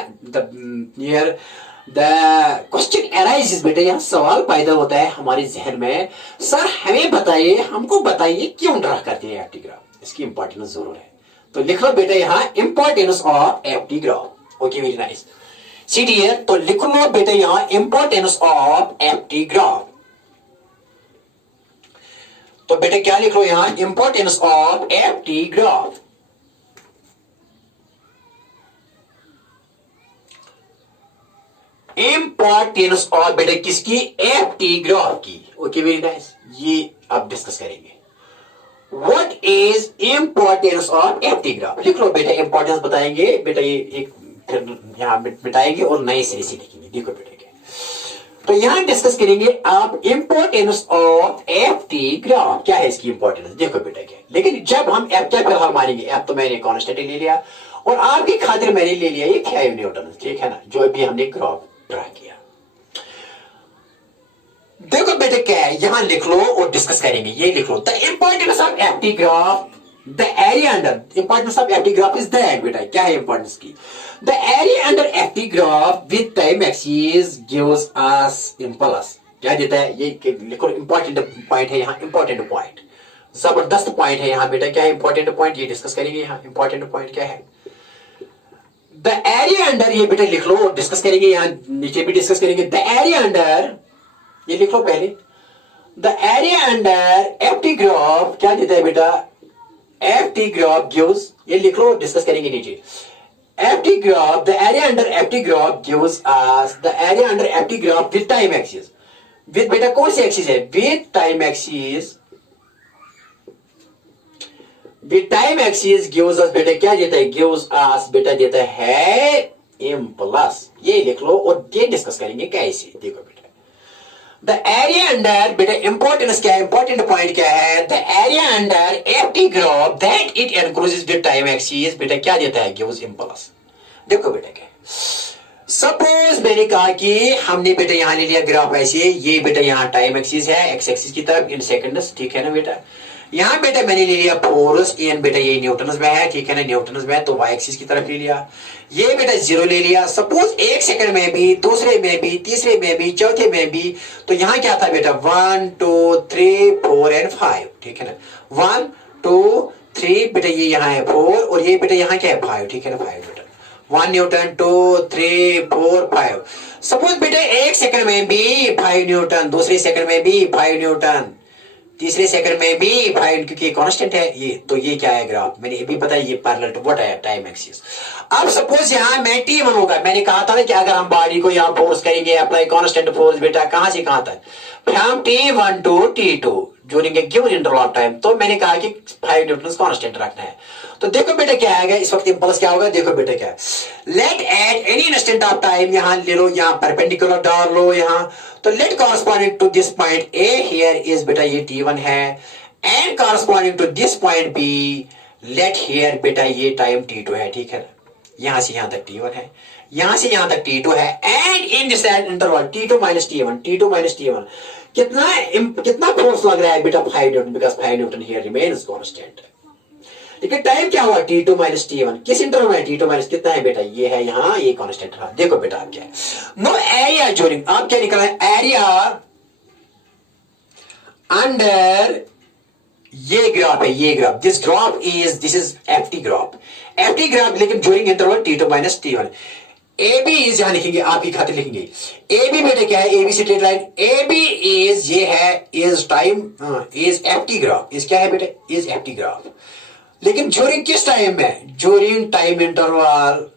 द क्वेश्चन अराइजेस बेटा, यहां सवाल पैदा होता है हमारे जहन में, सर हमें बताइए, हमको बताइए क्यों ड्रा करते हैं FT ग्राफ? इसकी इंपॉर्टेंस जरूर है. तो लिख लो बेटा यहां importance of FT graph. Okay, very nice. See dear, तो लिख लो बेटा यहां इंपॉर्टेंस ऑफ FT ग्राफ. तो बेटा क्या लिख लो यहां? Importance of FT graph. Importance of बेटा किसकी? FT ग्राफ की. Okay, very nice. ये अब डिस्कस करेंगे. What is importance of FT graph? लिख लो बेटा, इंपॉर्टेंस बताएंगे बेटा, ये एक फिर यहां मिटाएंगे और नए सिरे से लिखेंगे. देखो बेटा, तो यहां डिस्कस करेंगे आप इंपॉर्टेंस ऑफ FT ग्राफ. क्या है इसकी इंपॉर्टेंस? देखो बेटा क्या, लेकिन जब हम एफ क्या फिलहाल मानेंगे, एफ तो मैंने कांस्टेंट ले लिया और आपकी खातिर मैंने ले लिया ये 5 न्यूटन. ठीक है ना, जो भी हमने ग्राफ ड्रा किया. देखो बेटा क्या है, यहां लिख लो और डिस्कस करेंगे. ये लिख लो, the importance of FT graph, the area under, importance of FT graph is that बेटा. क्या है इंपॉर्टेंस की? The area under FT graph with time axis gives us impulse. क्या देता है? ये लिखो, इंपॉर्टेंट पॉइंट है यहां, इंपॉर्टेंट पॉइंट, जबरदस्त पॉइंट है यहां बेटा. क्या है इंपॉर्टेंट पॉइंट? ये डिस्कस करेंगे यहां. इंपॉर्टेंट पॉइंट क्या है? द एरिया अंडर, ये बेटा लिख लो, डिस्कस करेंगे यहां, नीचे भी डिस्कस करेंगे. द एरिया अंडर, ये लिख लो पहले, the area under FT graph क्या देता है बेटा? FT ग्राफ गिव्स, ये लिख लो, डिस्कस करेंगे नीचे. FT graph, the area under FT graph gives us the area under FT graph with time axis. With बेटा कौन सी एक्सिस है? With time axis. With time axis gives us बेटा क्या देता है? Gives us बेटा देता है impulse. ये लिख लो और ये डिस्कस करेंगे कैसे. देखो बेटा, द एरिया अंडर बेटा इंपॉर्टेंस क्या है? इंपॉर्टेंट पॉइंट क्या है? The area under FT graph that it encloses with time axis बेटा क्या देता है? Gives impulse. देखो बेटा क्या, सपोज मैंने कहा कि हमने बेटा यहां ले लिया ग्राफ ऐसे, ये बेटा यहां टाइम एक्सिस है, एक्स एक्सिस की तरफ इन सेकंड्स. ठीक है ना बेटा, यहां बेटा मैंने ले लिया फोर्स इन बेटा, ये न्यूटन्स में है. ठीक है ना, न्यूटन्स में, तो वाई एक्सिस की तरफ ले लिया. ये बेटा 0 ले लिया. सपोज एक सेकंड में भी, दूसरे में भी, तीसरे में भी, चौथे में भी, तो यहां क्या था बेटा? 1 2 3 4 एंड 5. ठीक है ना, 1 2 3 बेटा ये यहां है 4 और ये बेटा यहां क्या है? 5. ठीक है ना, 5 बेटा, 1 न्यूटन 2 3 4 5. सपोज बेटा एक सेकंड में भी 5 न्यूटन, दूसरे सेकंड में भी 5 न्यूटन, तीसरे सेकंड में भी 5, क्योंकि कांस्टेंट है ये. तो ये क्या है ग्राफ? मैंने ये भी बताया, ये पैरेलल टू व्हाट है? Time axis. अब सपोज यहां मैं T1 होगा, मैंने कहा था ना कि अगर हम बॉडी को यहां फोर्स करेंगे, अप्लाई कांस्टेंट फोर्स बेटा, कहां से कहां तक? From T1 to T2 during a given interval of time. तो मैंने कहा कि 5 न्यूटन कांस्टेंट रखना है. तो देखो बेटा क्या आएगा इस वक्त? इंपल्स क्या होगा? देखो बेटा क्या, let at any instant of time, यहां ले लो, यहां परपेंडिकुलर डाल लो यहां. तो let corresponding to this point A here is बेटा ये T1 है, and corresponding to this point B let here बेटा ये टाइम T2 है. ठीक है ना, यहां से यहां तक T1 है. यहां से यहां तक T2 है, and in this interval T2 minus T1, T2 minus T1 कितना फोर्स लग रहा है बेटा 5 Newton, because 5 Newton here remains constant. लेकिन टाइम क्या हुआ T2 माइनस T1, किस इंटरवल में T2 माइनस कितना है बेटा, ये है यहाँ, ये कांस्टेंट रहा। देखो बेटा आप क्या है, नो एरिया ड्यूरिंग, आप क्या निकला है, एरिया अंडर ये ग्राफ है, ये graph, this is FT graph, लेकिन during interval T2 minus T1। A B is यहां लिखेंगे, आपकी खातिर लिखेंगे ए बी बेटे क्या है, A B straight line, A B is ये है, is time, is FT graph, is क्या है बेटे, इज एफटी ग्राफ। लेकिन ड्यूरिंग किस टाइम में, ड्यूरिंग टाइम इंटरवल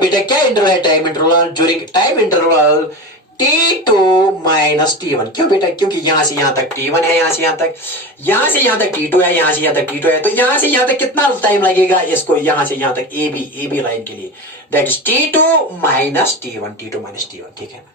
बेटा क्या इंटरवल है, time interval, during time interval T2 minus T1। क्यों बेटा, क्योंकि यहां से यहां तक T1 है, यहां से यहां तक T2 है, यहां से यहां तक T2 है, तो यहां से यहां तक कितना टाइम लगेगा इसको, यहां से यहां तक ए बी लाइन के लिए, that is T2 minus T1, ठीक है ना।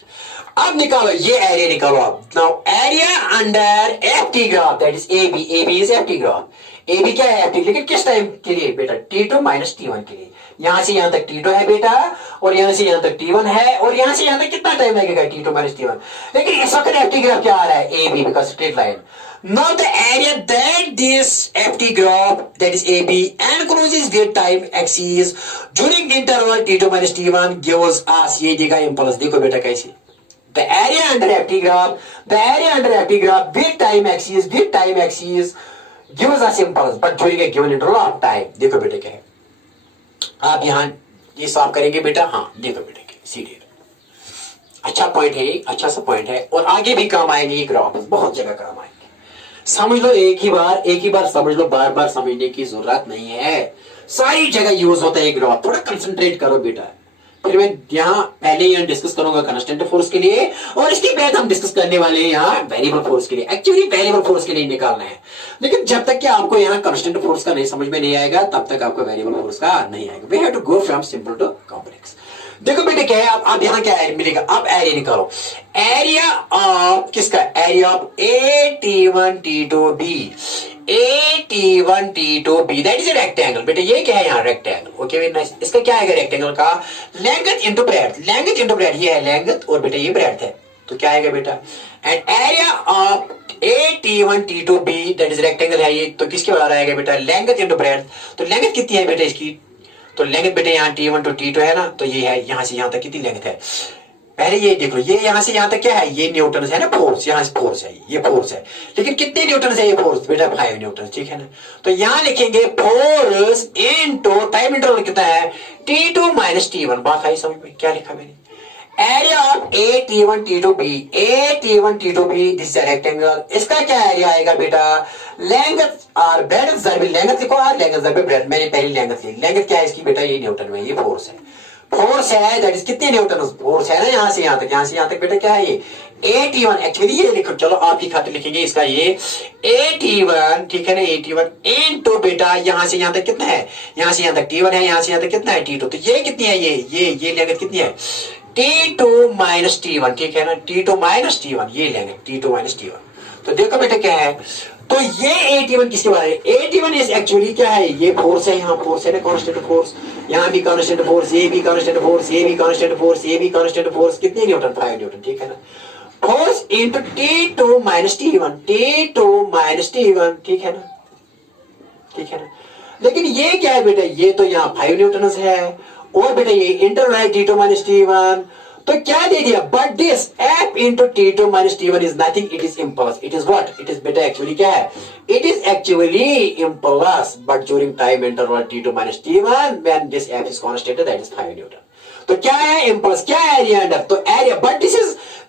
अब निकालो ये एरिया, निकालो अब, now area under FT graph, that is A B is FT graph, A B क्या है एफटी, लेकिन किस टाइम के लिए बेटा, T2 माइनस T1 के लिए। यहां से यहां तक T2 है बेटा, और यहां से यहां तक T1 है, और यहां से यहां तक कितना टाइम लगेगा, T2 माइनस T1। लेकिन इस वक्त एफटी ग्राफ क्या आ रहा है, A B, because straight line. Now the area that this FT graph, that is AB, encloses the time axis during the interval T2 minus T1 gives us, ये देगा impulse, देखो बेटा कैसे, the area under FT graph with time axis gives us impulse, but during a given interval of time। देखो बेटा क्या है, आप यहां ये सॉल्व करेंगे बेटा, हाँ देखो बेटा सीधे, अच्छा पॉइंट है, अच्छा सा पॉइंट है, और आगे भी काम आएंगे ये ग्राफ, बहुत जगह काम आएंगे। समझ लो एक ही बार समझ लो, बार बार समझने की जरूरत नहीं है, सारी जगह यूज होता है ग्राफ, थोड़ा कंसंट्रेट करो बेटा। फिर मैं यहाँ पहले यहाँ डिस्कस करूंगा कांस्टेंट फोर्स के लिए, और इसके बाद हम डिस्कस करने वाले हैं यहाँ वेरिएबल फोर्स के लिए। एक्चुअली वेरिएबल फोर्स के लिए निकालना है, लेकिन जब तक कि आपको यहाँ कांस्टेंट फोर्स का नहीं समझ में नहीं आएगा, तब तक आपको वेरिएबल फोर्स का नहीं आएगा। We have to go from simple to complex. देखो बेटे क्या है, अब यहाँ क्या मिलेगा, अब एरिया निकालो, एरिया ऑफ किसका, area of A T1 T2B, that is a rectangle. बेटे ये क्या है यहाँ, रेक्टेंगल, ओके वेरी नाइस। इसका क्या आएगा रेक्टेंगल का, लेंथ इनटू ब्रेड्थ, ये है लेंथ और बेटा ये ब्रेड्थ है, तो क्या आएगा बेटा, and area of A T2B, that is rectangle है ये, तो किसके बराबर आएगा बेटा, लेंथ इनटू ब्रेड्थ। तो लेंथ कितनी है बेटा इसकी, तो लेंथ बेटे यहाँ T1 to T2 है ना, तो ये है यहां से यहां तक कितनी लेंथ है, पहले ये देख लो, ये यहां से यहां तक क्या है, ये न्यूटन है ना, फोर्स, यहां से फोर्स है, ये फोर्स है, लेकिन कितने न्यूटन है ये फोर्स बेटा, 5 न्यूटन, ठीक है ना। तो यहां लिखेंगे फोर्स इनटू टाइम इंटरवल कितना है, T2 माइनस T1। बात आई समझ में, क्या लिखा मैंने, area of A T1 T2B, this is rectangle, इसका क्या एरिया आएगा बेटा, लेंथ और ब्रेड्थ जरबी, लेंथ लिखो और लेंथ जरबी ब्रेड्थ, मैंने पहली लेंथ ली, लेंथ क्या है इसकी बेटा, ये न्यूटन में, ये फोर्स है, दैट इज कितने न्यूटन, फोर्स है ना, यहां से यहां तक बेटा क्या है ये A एक्चुअली ये लिखो, चलो आपकी खातिर लिखेंगे इसका ये A ठीक है ना, A इनटू बेटा यहां से यहां तक कितना है, यहां से यहां तक T1 है, यहां से यहां तक कितना है T2, तो ये कितनी है, ये लेंथ कितनी है, T2 माइनस T1, ठीक है ना, T2 माइनस T1, ये लेंगे T2 माइनस T1। तो देखो बेटा क्या है, तो ये A किसके बारे में, A इज एक्चुअली क्या है, ये फोर्स है, यहाँ फोर्स है ना, कांस्टेंट फोर्स, यहाँ भी कांस्टेंट फोर्स, ये भी कांस्टेंट फोर्स, ये भी कांस्टेंट फोर्स, ये भी कांस्टेंट फोर्स, कितने न्यूटन, 5 न्यूटन, ठीक है ना। Force into T2 minus T1, ठीक है ना, ठीक है ना। लेकिन ये क्या है बेटा, ये तो यहाँ 5 न्यूटन है, और बेटा ये इंटरवल है T2 माइनस T1, तो क्या दे दिया, but this F into T2 minus T1 is nothing, it is impulse, it is what, it is बेटा एक्चुअली क्या है, it is actually impulse, but during time interval T2 minus T1 when this F is constant, that is 5 Newton. तो क्या है इम्पल्स, क्या एरिया अंडर, तो area, but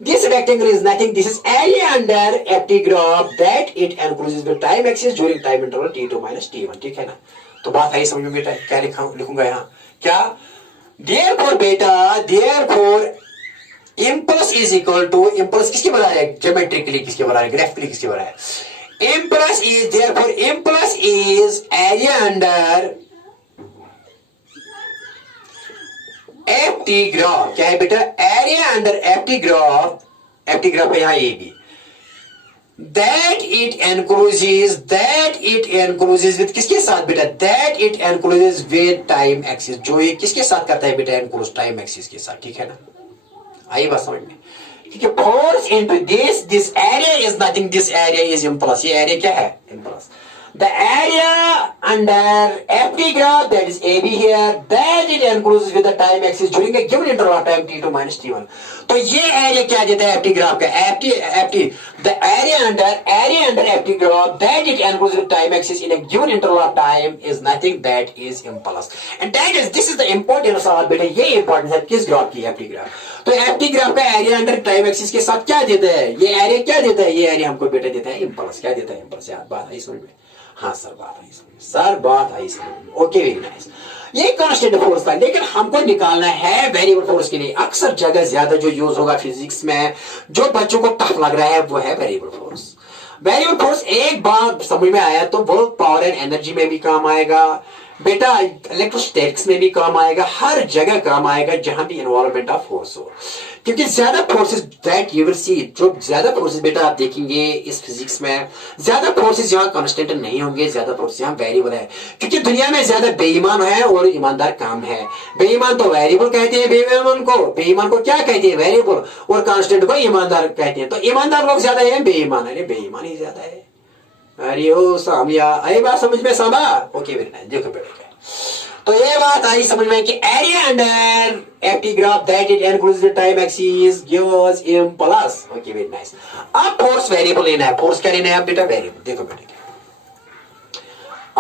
this rectangle is nothing, this is area under FT graph that it encloses the time axis during time interval T2 minus T1, ठीक है ना। तो बात आई समझ में बेटा, क्या लिखूंगा यहाँ, क्या, therefore बेटा, therefore impulse is equal to, impulse किसके बराबर है, ज्योमेट्रिकली किसके बराबर है, ग्राफिकली किसके बराबर है, impulse is, therefore impulse is area under FT graph, क्या है बेटा, एरिया अंडर FT ग्राफ है यहाँ AB, that it encloses with किसके साथ बेटा, that it encloses with time axis, जो ये किसके साथ करता है बेटा, enclose time axis के साथ, ठीक है ना, आई बात समझ में, ठीक है। force into this area is nothing, this area is impulse, ये area क्या है, impulse। the area under FT graph, that is AB here, that it encloses with the time axis during a given interval of time t2 minus t1। तो ये एरिया क्या देता है FT ग्राफ का, FT the area under FT graph that it encloses with time axis in a given interval of time is nothing, that is impulse। and that is, this is the important सवाल बेटा, ये इंपॉर्टेंट है किस ग्राफ की, FT ग्राफ। तो FT ग्राफ का एरिया अंडर टाइम एक्सिस के साथ क्या देता है, ये एरिया क्या देता है, ये एरिया हमको बेटा देता है इंपल्स, क्या देता है, इंपल्स। यार बात आई समझ में, हाँ सर बात आई समझ, सर बात आई समझ, ओके वेरी नाइस। ये कांस्टेंट फोर्स था, लेकिन हमको निकालना है वेरिएबल फोर्स के लिए। अक्सर जगह ज्यादा जो यूज होगा फिजिक्स में, जो बच्चों को टफ लग रहा है, वो है वेरिएबल फोर्स। वेरिएबल फोर्स एक बार समझ में आया तो वो पावर एंड एनर्जी में भी काम आएगा बेटा, इलेक्ट्रोस्टैटिक्स में भी काम आएगा, हर जगह काम आएगा जहां भी इन्वॉल्वमेंट ऑफ फोर्स हो। क्योंकि ज्यादा forces that you will see, जो ज्यादा फोर्सेस बेटा आप देखेंगे इस फिजिक्स में, ज्यादा फोर्सेस यहाँ कांस्टेंट नहीं होंगे, ज्यादा फोर्सेस यहाँ वेरिएबल है। क्योंकि दुनिया में ज्यादा बेईमान है और ईमानदार काम है। बेईमान तो वेरिएबल कहते हैं, बेईमान को क्या कहते हैं, वेरिएबल, और कांस्टेंट को ईमानदार कहते हैं। तो ईमानदार लोग ज्यादा है, बेईमान है, बेईमान ही ज्यादा है। अरे ओ सामिया, आई बात समझ में सामा, ओके वेरी नाइस, देखो बेटा। तो ये बात आई समझ में कि area under FT graph that it encloses the time axis gives impulse, okay very nice. अब फोर्स वेरिएबल लेना है, फोर्स क्या लेना है आप बेटा, वेरिएबल। देखो बेटा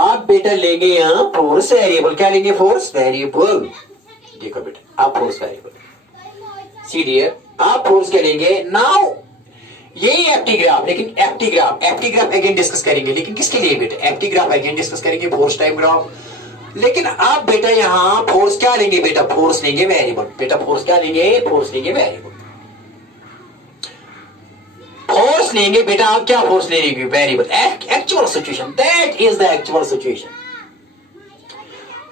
आप बेटा लेंगे यहाँ फोर्स वेरिएबल, क्या लेंगे, फोर्स वेरिएबल। देखो बेटा आप फोर्स वेरिएबल, सी डियर, आप फोर्स क्या लेंगे नाउ, यही एफटी ग्राफ, लेकिन एफटी ग्राफ अगेन डिस्कस करेंगे, लेकिन किसके लिए बेटा, एफटी ग्राफ अगेन डिस्कस करेंगे, फोर्स टाइम ग्राफ। लेकिन आप बेटा यहां फोर्स क्या लेंगे बेटा, फोर्स लेंगे वेरिएबल। बेटा फोर्स क्या लेंगे, फोर्स लेंगे वेरिएबल, फोर्स लेंगे बेटा। आप क्या फोर्स ले लेंगे, variable. Actual situation, that is the actual situation.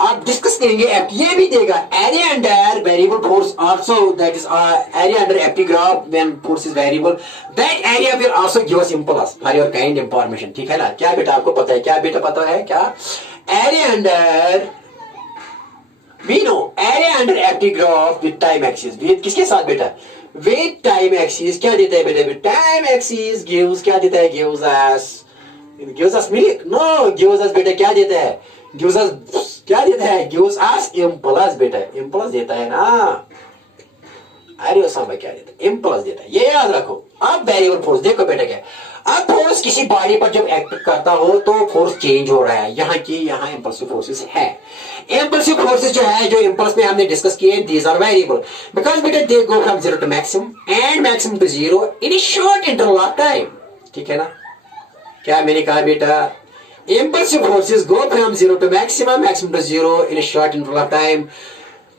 आप डिस्कस करेंगे, ये भी देगा area under variable force also, that is area under FT graph when force is variable, that area will also give us impulse for your kind information, ठीक है ना। क्या बेटा आपको पता है, क्या बेटा पता है, क्या area under, we know area under FT graph with time axis, with किसके साथ बेटा, विद टाइम एक्सिस। क्या देता है बेटा, टाइम एक्सिस गिव्स, क्या देता है, gives us milk, no gives us बेटा क्या देता है, गिव्स अस क्या देता है, गिव्स अस इम्पल्स बेटा, इम्पल्स देता है ना। अरे समय क्या देता है, इम्पल्स देता है, ये याद रखो। अब वेरिएबल फोर्स देखो बेटा क्या, अब फोर्स किसी बॉडी पर जब एक्ट करता हो तो फोर्स चेंज हो रहा है, यहाँ की यहाँ इंपल्सिव फोर्सेस है। इंपल्सिव फोर्सेस जो है, जो इंपल्स में हमने डिस्कस किए, दीज आर वेरिएबल बिकॉज बेटा they go from 0 to maximum and maximum to 0 in a short interval of time, ठीक है ना। क्या मैंने कहा बेटा, impulsive forces go from 0 to maximum to 0 in a short interval of time।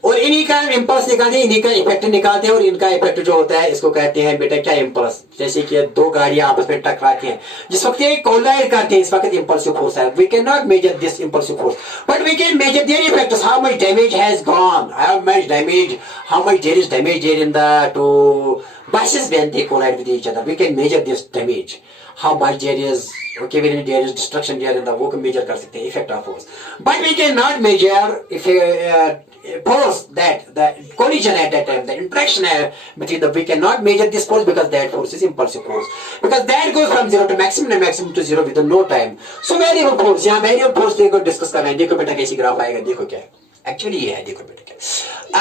और इन्हीं का इंपल्स निकालते हैं, इन्हीं का इफेक्ट निकालते हैं, और इनका इफेक्ट जो होता है इसको कहते हैं बेटा क्या, इंपल्स। जैसे कि दो गाड़ियां आपस में टकराती हैं, जिस वक्त ये कोलाइड करते हैं, इस वक्त इंपल्सिव फोर्स है। We can not measure this impulsive force, but we can measure their effects, how much damage has gone, how much there is damage there in the two buses when they collide with each other. We can measure this damage, how much there is, okay, when there is destruction there in the, वो measure कर सकते हैं effect of force, but we cannot measure if force, that the collision at that time, the interaction between the, we cannot measure this force because that force is impulsive force, because that goes from 0 to maximum and maximum to 0 within no time। So variable force, यहाँ variable force देखो डिस्कस करना है। देखो बेटा कैसी ग्राफ आएगा, देखो क्या है एक्चुअली ये है, देखो बेटा क्या,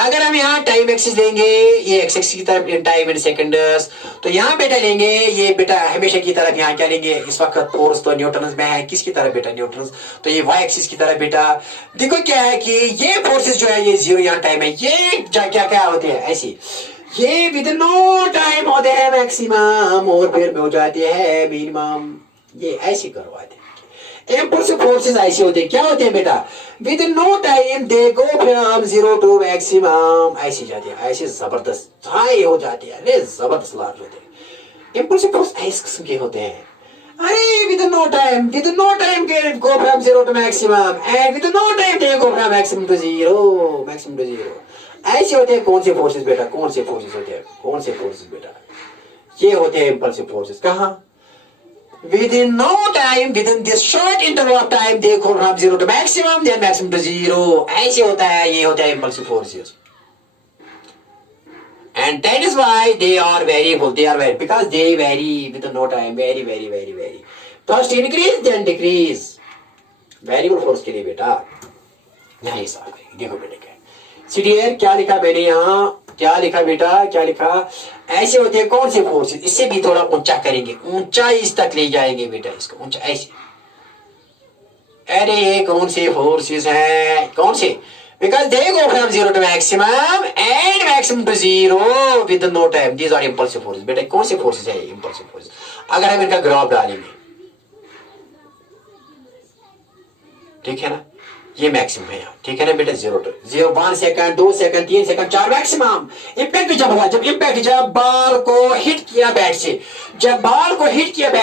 अगर हम यहाँ टाइम एक्सिस लेंगे, ये एक्स एक्सिस की तरफ टाइम इन सेकंड्स, तो यहाँ बेटा लेंगे ये बेटा हमेशा की तरफ, यहाँ क्या लेंगे, इस वक्त फोर्स तो न्यूटन में है, किसकी तरफ बेटा, न्यूटन, तो ये वाई एक्सिस की तरफ बेटा। देखो क्या है कि ये फोर्सेस जो है, ये 0 यहाँ टाइम है, ये क्या क्या होते हैं ऐसी, ये विद नो टाइम होते हैं मैक्सिमम, और फिर हो जाते हैं मिनिमम, ये ऐसे करवाते हैं। Impulsive forces ऐसे होते हैं, क्या होते हैं बेटा, with no time they go from 0 to maximum, ऐसे जाते हैं, ऐसे जबरदस्त हाई हो जाते हैं, अरे जबरदस्त लार्ज होते हैं। Impulsive force इस किस्म के होते हैं, अरे विद नो टाइम के go from 0 to maximum and with no time they go from maximum to 0, ऐसे होते हैं। कौन से फोर्सेस बेटा, कौन से फोर्सेस होते हैं, कौन से फोर्सेस बेटा, ये होते हैं इंपल्सिव फोर्सेस। कहाँ, within no time, within this short interval of time, they go from zero to maximum, then maximum to zero. ऐसे होता है, ये होता है impulsive forces. And that is why they are variable. They are very because they vary with no time. Very. First increase, then decrease. Variable force के लिए बेटा यहाँ ये सॉल्व करेंगे. देखो बेटा क्या सीडीएर क्या लिखा मैंने यहाँ, क्या लिखा बेटा, क्या लिखा. ऐसे होते हैं कौन से फोर्सेस. इससे भी थोड़ा ऊंचा करेंगे, ऊंचा इस तक ले जाएंगे बेटा इसको, ऊंचा ऐसे. अरे ये कौन से फोर्सेस हैं, कौन से. Because they go from zero to maximum and maximum to zero with no time. These are impulsive forces. बेटा कौन से फोर्सेस है impulsive forces. अगर हम इनका ग्राफ डालेंगे, ठीक है ना, ये मैक्सिमम है यहाँ, ठीक है ना बेटा. 0 to 0 1 second, 2 second, 3 second, 4 maximum. Impact जब होगा, जब बॉल को हिट किया बैट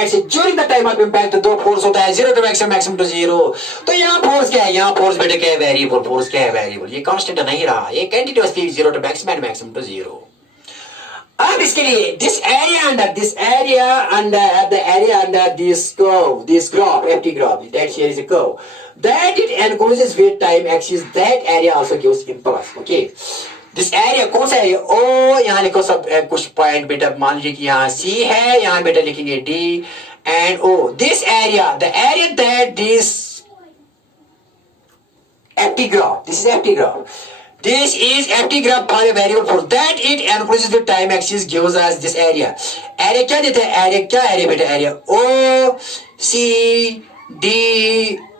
से, during the time of impact दो फोर्स होता है. 0 to maximum, maximum to 0. तो यहाँ फोर्स क्या है, यहाँ फोर्स बेटा क्या है, वेरिएबल. फोर्स क्या है, वेरिएबल. ये कांस्टेंट नहीं रहा, ये continuously 0 to maximum and maximum to 0. अब इसके लिए this area under this graph, empty graph, that here is a curve that it encloses with time axis. That area also gives impulse. Okay, this area कौन सा area, ओ यहाँ लिखो सब कुछ पॉइंट बेटा. मान लीजिए कि यहाँ C है, यहाँ बेटा लिखेंगे D and O. This area, the area that this empty graph, this is empty graph. This is empty graph for a variable force that it encloses with time axis gives us this area. Area क्या देता है, area क्या area बेटा, area O C D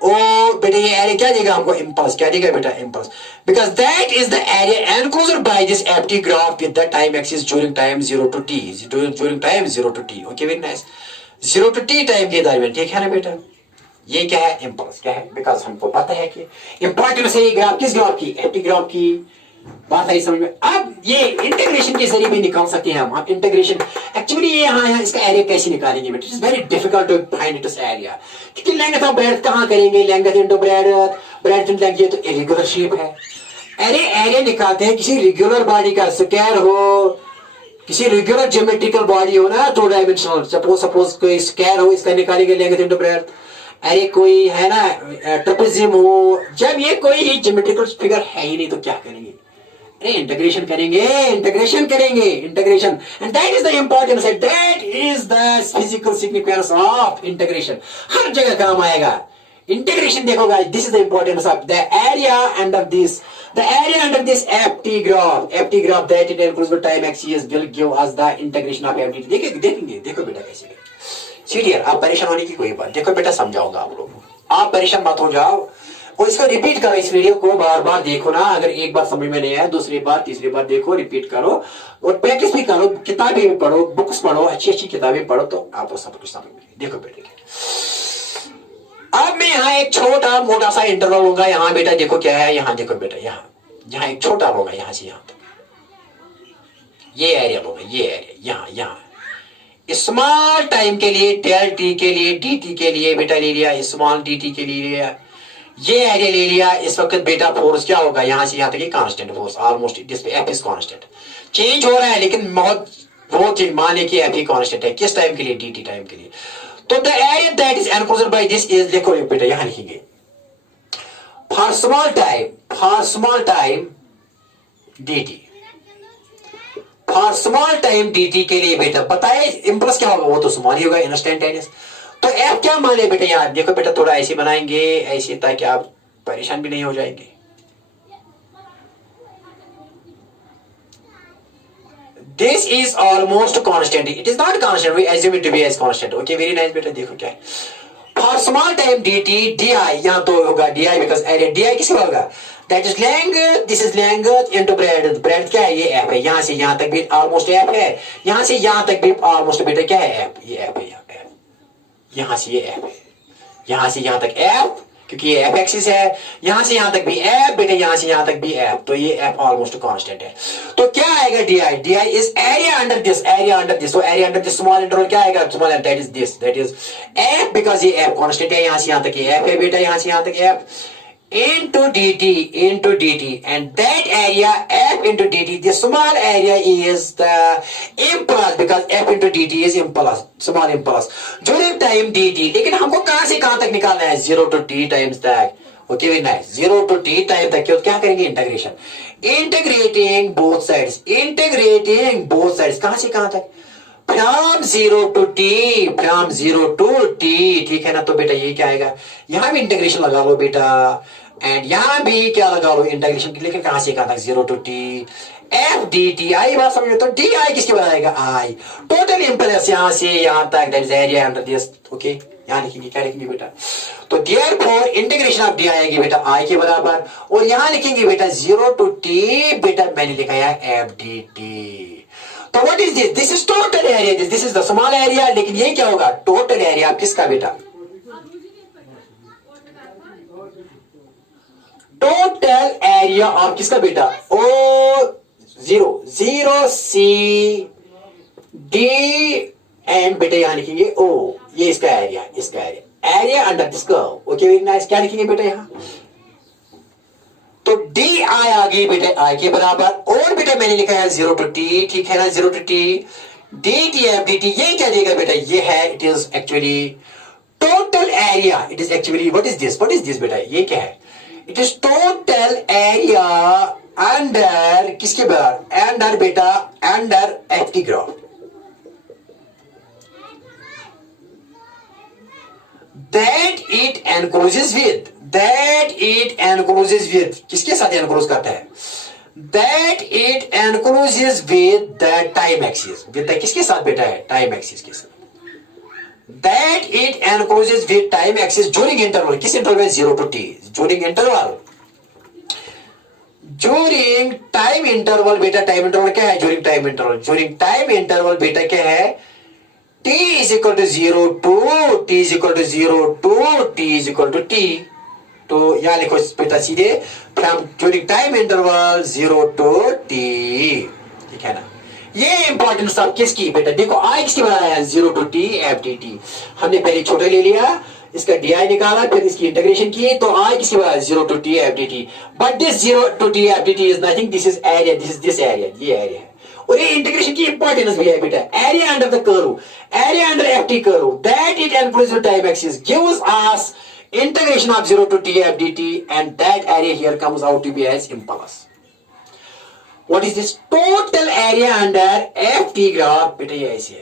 O बेटा. ये area क्या देगा हमको, impulse. क्या देगा बेटा, impulse. Because that is the area enclosed by this empty graph with the time axis during time 0 to t. During time 0 to t. Okay, very nice. 0 to t time के दरमियान, ठीक है ना बेटा. ये क्या है, इम्पल्स. क्या है, बिकॉज हमको पता है कि इंपॉर्टेंस है ये ग्राफ. किस ग्राफ की, एम्प्टी ग्राफ की. बात आई समझ में. अब ये इंटीग्रेशन के जरिए भी निकाल सकते हैं हम इंटीग्रेशन. एक्चुअली ये यहाँ इसका एरिया कैसे निकालेंगे बेटा, it is very difficult to find it area. क्योंकि लेंथ ऑफ ब्रेड्थ कहाँ करेंगे, length into breadth into length. ये तो इरेगुलर शेप है. अरे एरिया निकालते हैं किसी रेगुलर बॉडी का, स्क्वायर हो, किसी रेगुलर ज्योमेट्रिकल बॉडी हो ना, 2 डायमेंशनल. सपोज कोई स्क्वायर हो, इसका निकालेंगे लेंथ इनटू ब्रेड्थ. अरे कोई है ना ट्रेपेजियम हो, जब ये कोई ही ज्योमेट्रिकल फिगर है ही नहीं तो क्या करेंगे, अरे इंटीग्रेशन करेंगे. Integration and that is the importance, that is the physical significance of integration. हर जगह काम आएगा इंटीग्रेशन. देखो guys, this is the importance of the area under this, empty graph that it encloses with time axis will give us the integration of empty. देखेंगे देखो बेटा कैसे सीरियर. आप परेशान होने की कोई बात, देखो बेटा समझाऊंगा आप लोग, आप परेशान मत हो जाओ. और इसको रिपीट करो, इस वीडियो को बार बार देखो ना. अगर एक बार समझ में नहीं आया, दूसरी बार तीसरी बार देखो, रिपीट करो और प्रैक्टिस भी करो. किताबें भी पढ़ो, बुक्स पढ़ो, अच्छी किताबें पढ़ो, तो आपको सब कुछ समझ में. देखो बेटे, अब मैं यहाँ एक छोटा मोटा सा इंटरवल लूंगा. यहाँ बेटा देखो क्या है, यहाँ देखो बेटा, यहाँ एक छोटा लूंगा, यहाँ से यहाँ तक ये एरिया लूंगा. ये एरिया यहाँ स्मॉल टाइम के लिए, डेल टी के लिए, डी टी के लिए बेटा ले लिया, स्मॉल डी टी के लिए लिया, ये एरिया ले लिया. इस वक्त बेटा फोर्स क्या होगा, यहाँ से यहाँ तक कांस्टेंट फोर्स ऑलमोस्ट. जिस पे एफ इज कांस्टेंट, चेंज हो रहा है लेकिन बहुत चीज मान ली कि एफ ही कांस्टेंट है. किस टाइम के लिए, डी टी टाइम के लिए. तो the area that is enclosed by this is, देखो बेटा यहाँ लिखेंगे, for small time D T. For small time dt के लिए बेटा बताए इंपल्स क्या होगा, वो तो स्मॉल ही होगा, इंस्टेंटेनियस. तो f क्या मान ले बेटा, यहाँ देखो बेटा थोड़ा ऐसे बनाएंगे, ऐसे, ताकि आप परेशान भी नहीं हो जाएंगे. This is almost constant. It is not constant. We assume it to be as constant. Okay, very nice बेटा. देखो क्या है, for small time dt di, यहाँ तो होगा di because area di किसका होगा, that is length, this is length into breadth. breadth क्या है, ये f है. यहाँ से यहाँ तक भी almost f है, यहाँ से यहाँ तक भी almost बेटा क्या है, f. ये f है, यहाँ से ये f है, यहाँ से यहाँ तक f, क्योंकि ये f एक्सिस है. यहाँ से यहाँ तक भी f बेटा, यहाँ से यहाँ तक भी f, तो ये f ऑलमोस्ट कांस्टेंट है. तो क्या आएगा di is area under this. तो area under this small interval क्या आएगा, small, that is f, because ये f कांस्टेंट है. यहाँ से यहाँ तक ये f है बेटा, यहाँ से यहाँ तक f into dt, and that area f into dt, the small area is the impulse, because f into dt is impulse, small impulse during time dt. लेकिन हमको कहां से कहां तक निकालना है? 0 to t times तक. Okay very nice. 0 to t time तक क्या करेंगे? इंटीग्रेशन. इंटीग्रेटिंग बोथ साइड्स, कहां से कहां तक? फ्रॉम 0 to t, ठीक है ना. तो बेटा ये क्या आएगा? यहां भी इंटीग्रेशन लगा लो बेटा, एंड यहां भी क्या लगा लो? इंटीग्रेशन. लेकिन कहां से कहां तक? 0 to t f dt. आई बात समझ. तो डी आई किसके बराबर आएगा? आई. टोटल इंपल्स यहां से यहां तक, that is area under this. Okay, यहां लिखेंगे, क्या लिखेंगे बेटा? तो देयरफॉर इंटीग्रेशन ऑफ डी आएगी बेटा आई के बराबर, और यहां लिखेंगे बेटा 0 to t, बेटा मैंने लिखा है f dt. तो what is this? This is total area, this is the small area. लेकिन ये क्या होगा? टोटल एरिया किसका बेटा? टोटल एरिया ऑफ किसका बेटा? ओ 0 c d, एंड बेटा यहां लिखेंगे ओ, ये इसका area, area under this curve. Okay very nice. क्या लिखेंगे बेटा यहां? तो डी आई आ गई बेटा आई के बराबर, और बेटा मैंने लिखा है 0 to t, ठीक है ना. 0 to t dt f dt, ये क्या देगा बेटा? ये है, it is actually total area. It is actually what is this बेटा? ये क्या है? It is total area under किसके बराबर? अंडर बेटा, under F T graph. That it encloses with, किसके साथ enclose करता है? That it encloses with the time axis. with the किसके साथ बेटा है? time axis के साथ. That it encloses with time axis during interval. किस interval? 0 to t. during time interval बेटा, time interval क्या है? during time interval बेटा क्या है? t is equal to 0 to t. तो यहां लिखो बेटा सीधे, from during time interval 0 to t, ठीक है ना. ये इंपॉर्टेंस ऑफ किसकी बेटा? देखो आई किसकी बनाया है? 0 to t f dt. हमने पहले छोटा ले लिया, इसका di निकाला, फिर इसकी इंटीग्रेशन की, तो आई किसकी बनाया? 0 to t f dt. But this 0 to t f dt is nothing, this is area, this area, ये एरिया है. और ये इंटीग्रेशन की इंपॉर्टेंस भी है बेटा. Area under the curve, area under F T curve, that it encloses with time axis gives us integration of 0 to t f dt, and that area here comes out to be as impulse. What is this? Total area under f t graph बेटा, ये ऐसे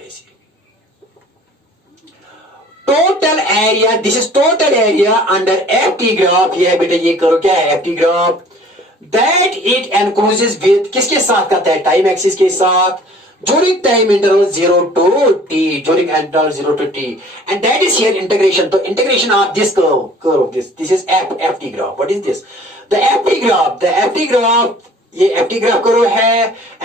total area, this is total area under f t graph. ये है बेटा, ये करो क्या है? f t graph. That it encloses with, किसके साथ करता है? टाइम एक्सिस के साथ, during time interval 0 to t, during interval 0 to t, and that is here integration. So integration of this curve, this is f t graph. What is this? The f t graph, ये f t graph curve है,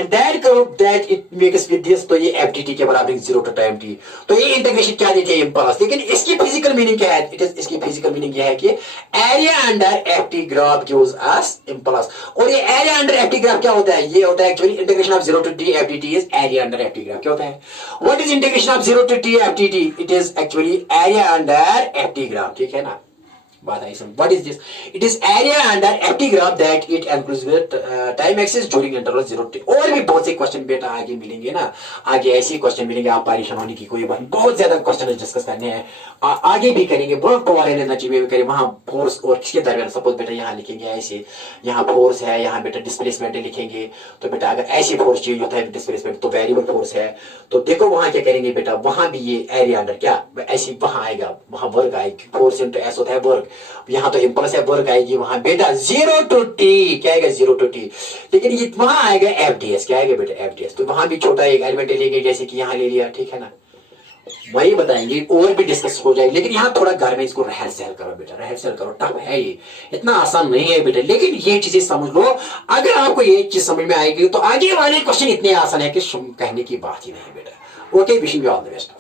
and that curve that it makes with this, तो ये f dt के बराबर 0 to time t. तो ये इंटीग्रेशन क्या देती है? इम्पल्स. लेकिन इसकी फिजिकल मीनिंग क्या है? इसकी फिजिकल मीनिंग यह है कि area under f t graph gives us impulse. और ये area under f t graph क्या होता है? ये होता है actually integration of 0 to t f dt is area under f t graph. क्या होता है? What is integration of 0 to t f dt? It is actually area under f t graph. ठीक है ना, बात आई समझ. What is this? It is area under F T graph that it encloses with time axis during interval 0 to t. और भी बहुत से क्वेश्चन बेटा आगे मिलेंगे ना, आगे ऐसे क्वेश्चन मिलेंगे, आप परेशान होने की कोई बात. बहुत ज्यादा क्वेश्चन डिस्कस करने हैं, आगे भी करेंगे. बहुत पॉवर एनर्जी में भी करेंगे. वहां फोर्स और किसके दरमियान, सपोज बेटा यहाँ लिखेंगे ऐसे, यहाँ फोर्स है, यहाँ बेटा डिस्प्लेसमेंट लिखेंगे. तो बेटा अगर ऐसी फोर्स चेंज होता है डिस्प्लेसमेंट, तो वेरिएबल फोर्स है. तो देखो वहां क्या करेंगे बेटा, वहां भी ये एरिया अंडर क्या ऐसी वहां आएगा, वहां वर्क आएगी. फोर्स इंटू एस होता है वर्क, यहाँ तो इंपल्स है, वर्क आएगी वहां बेटा 0 to t. क्या आएगा? 0 to t. लेकिन ये वहां आएगा एफ डी एस. क्या आएगा बेटा? F D S. तो वहां भी छोटा एक एलिमेंट लेंगे, जैसे कि यहाँ ले लिया. ठीक है ना, वही बताएंगे, और भी डिस्कस हो जाएगी. लेकिन यहाँ थोड़ा घर में इसको रहल करो बेटा, रहल करो. टफ है ये, इतना आसान नहीं है बेटा, लेकिन ये चीजें समझ लो. अगर आपको ये चीज समझ में आएगी तो आगे वाले क्वेश्चन इतने आसान है कि कहने की बात ही नहीं बेटा. Okay, wishing you all the best.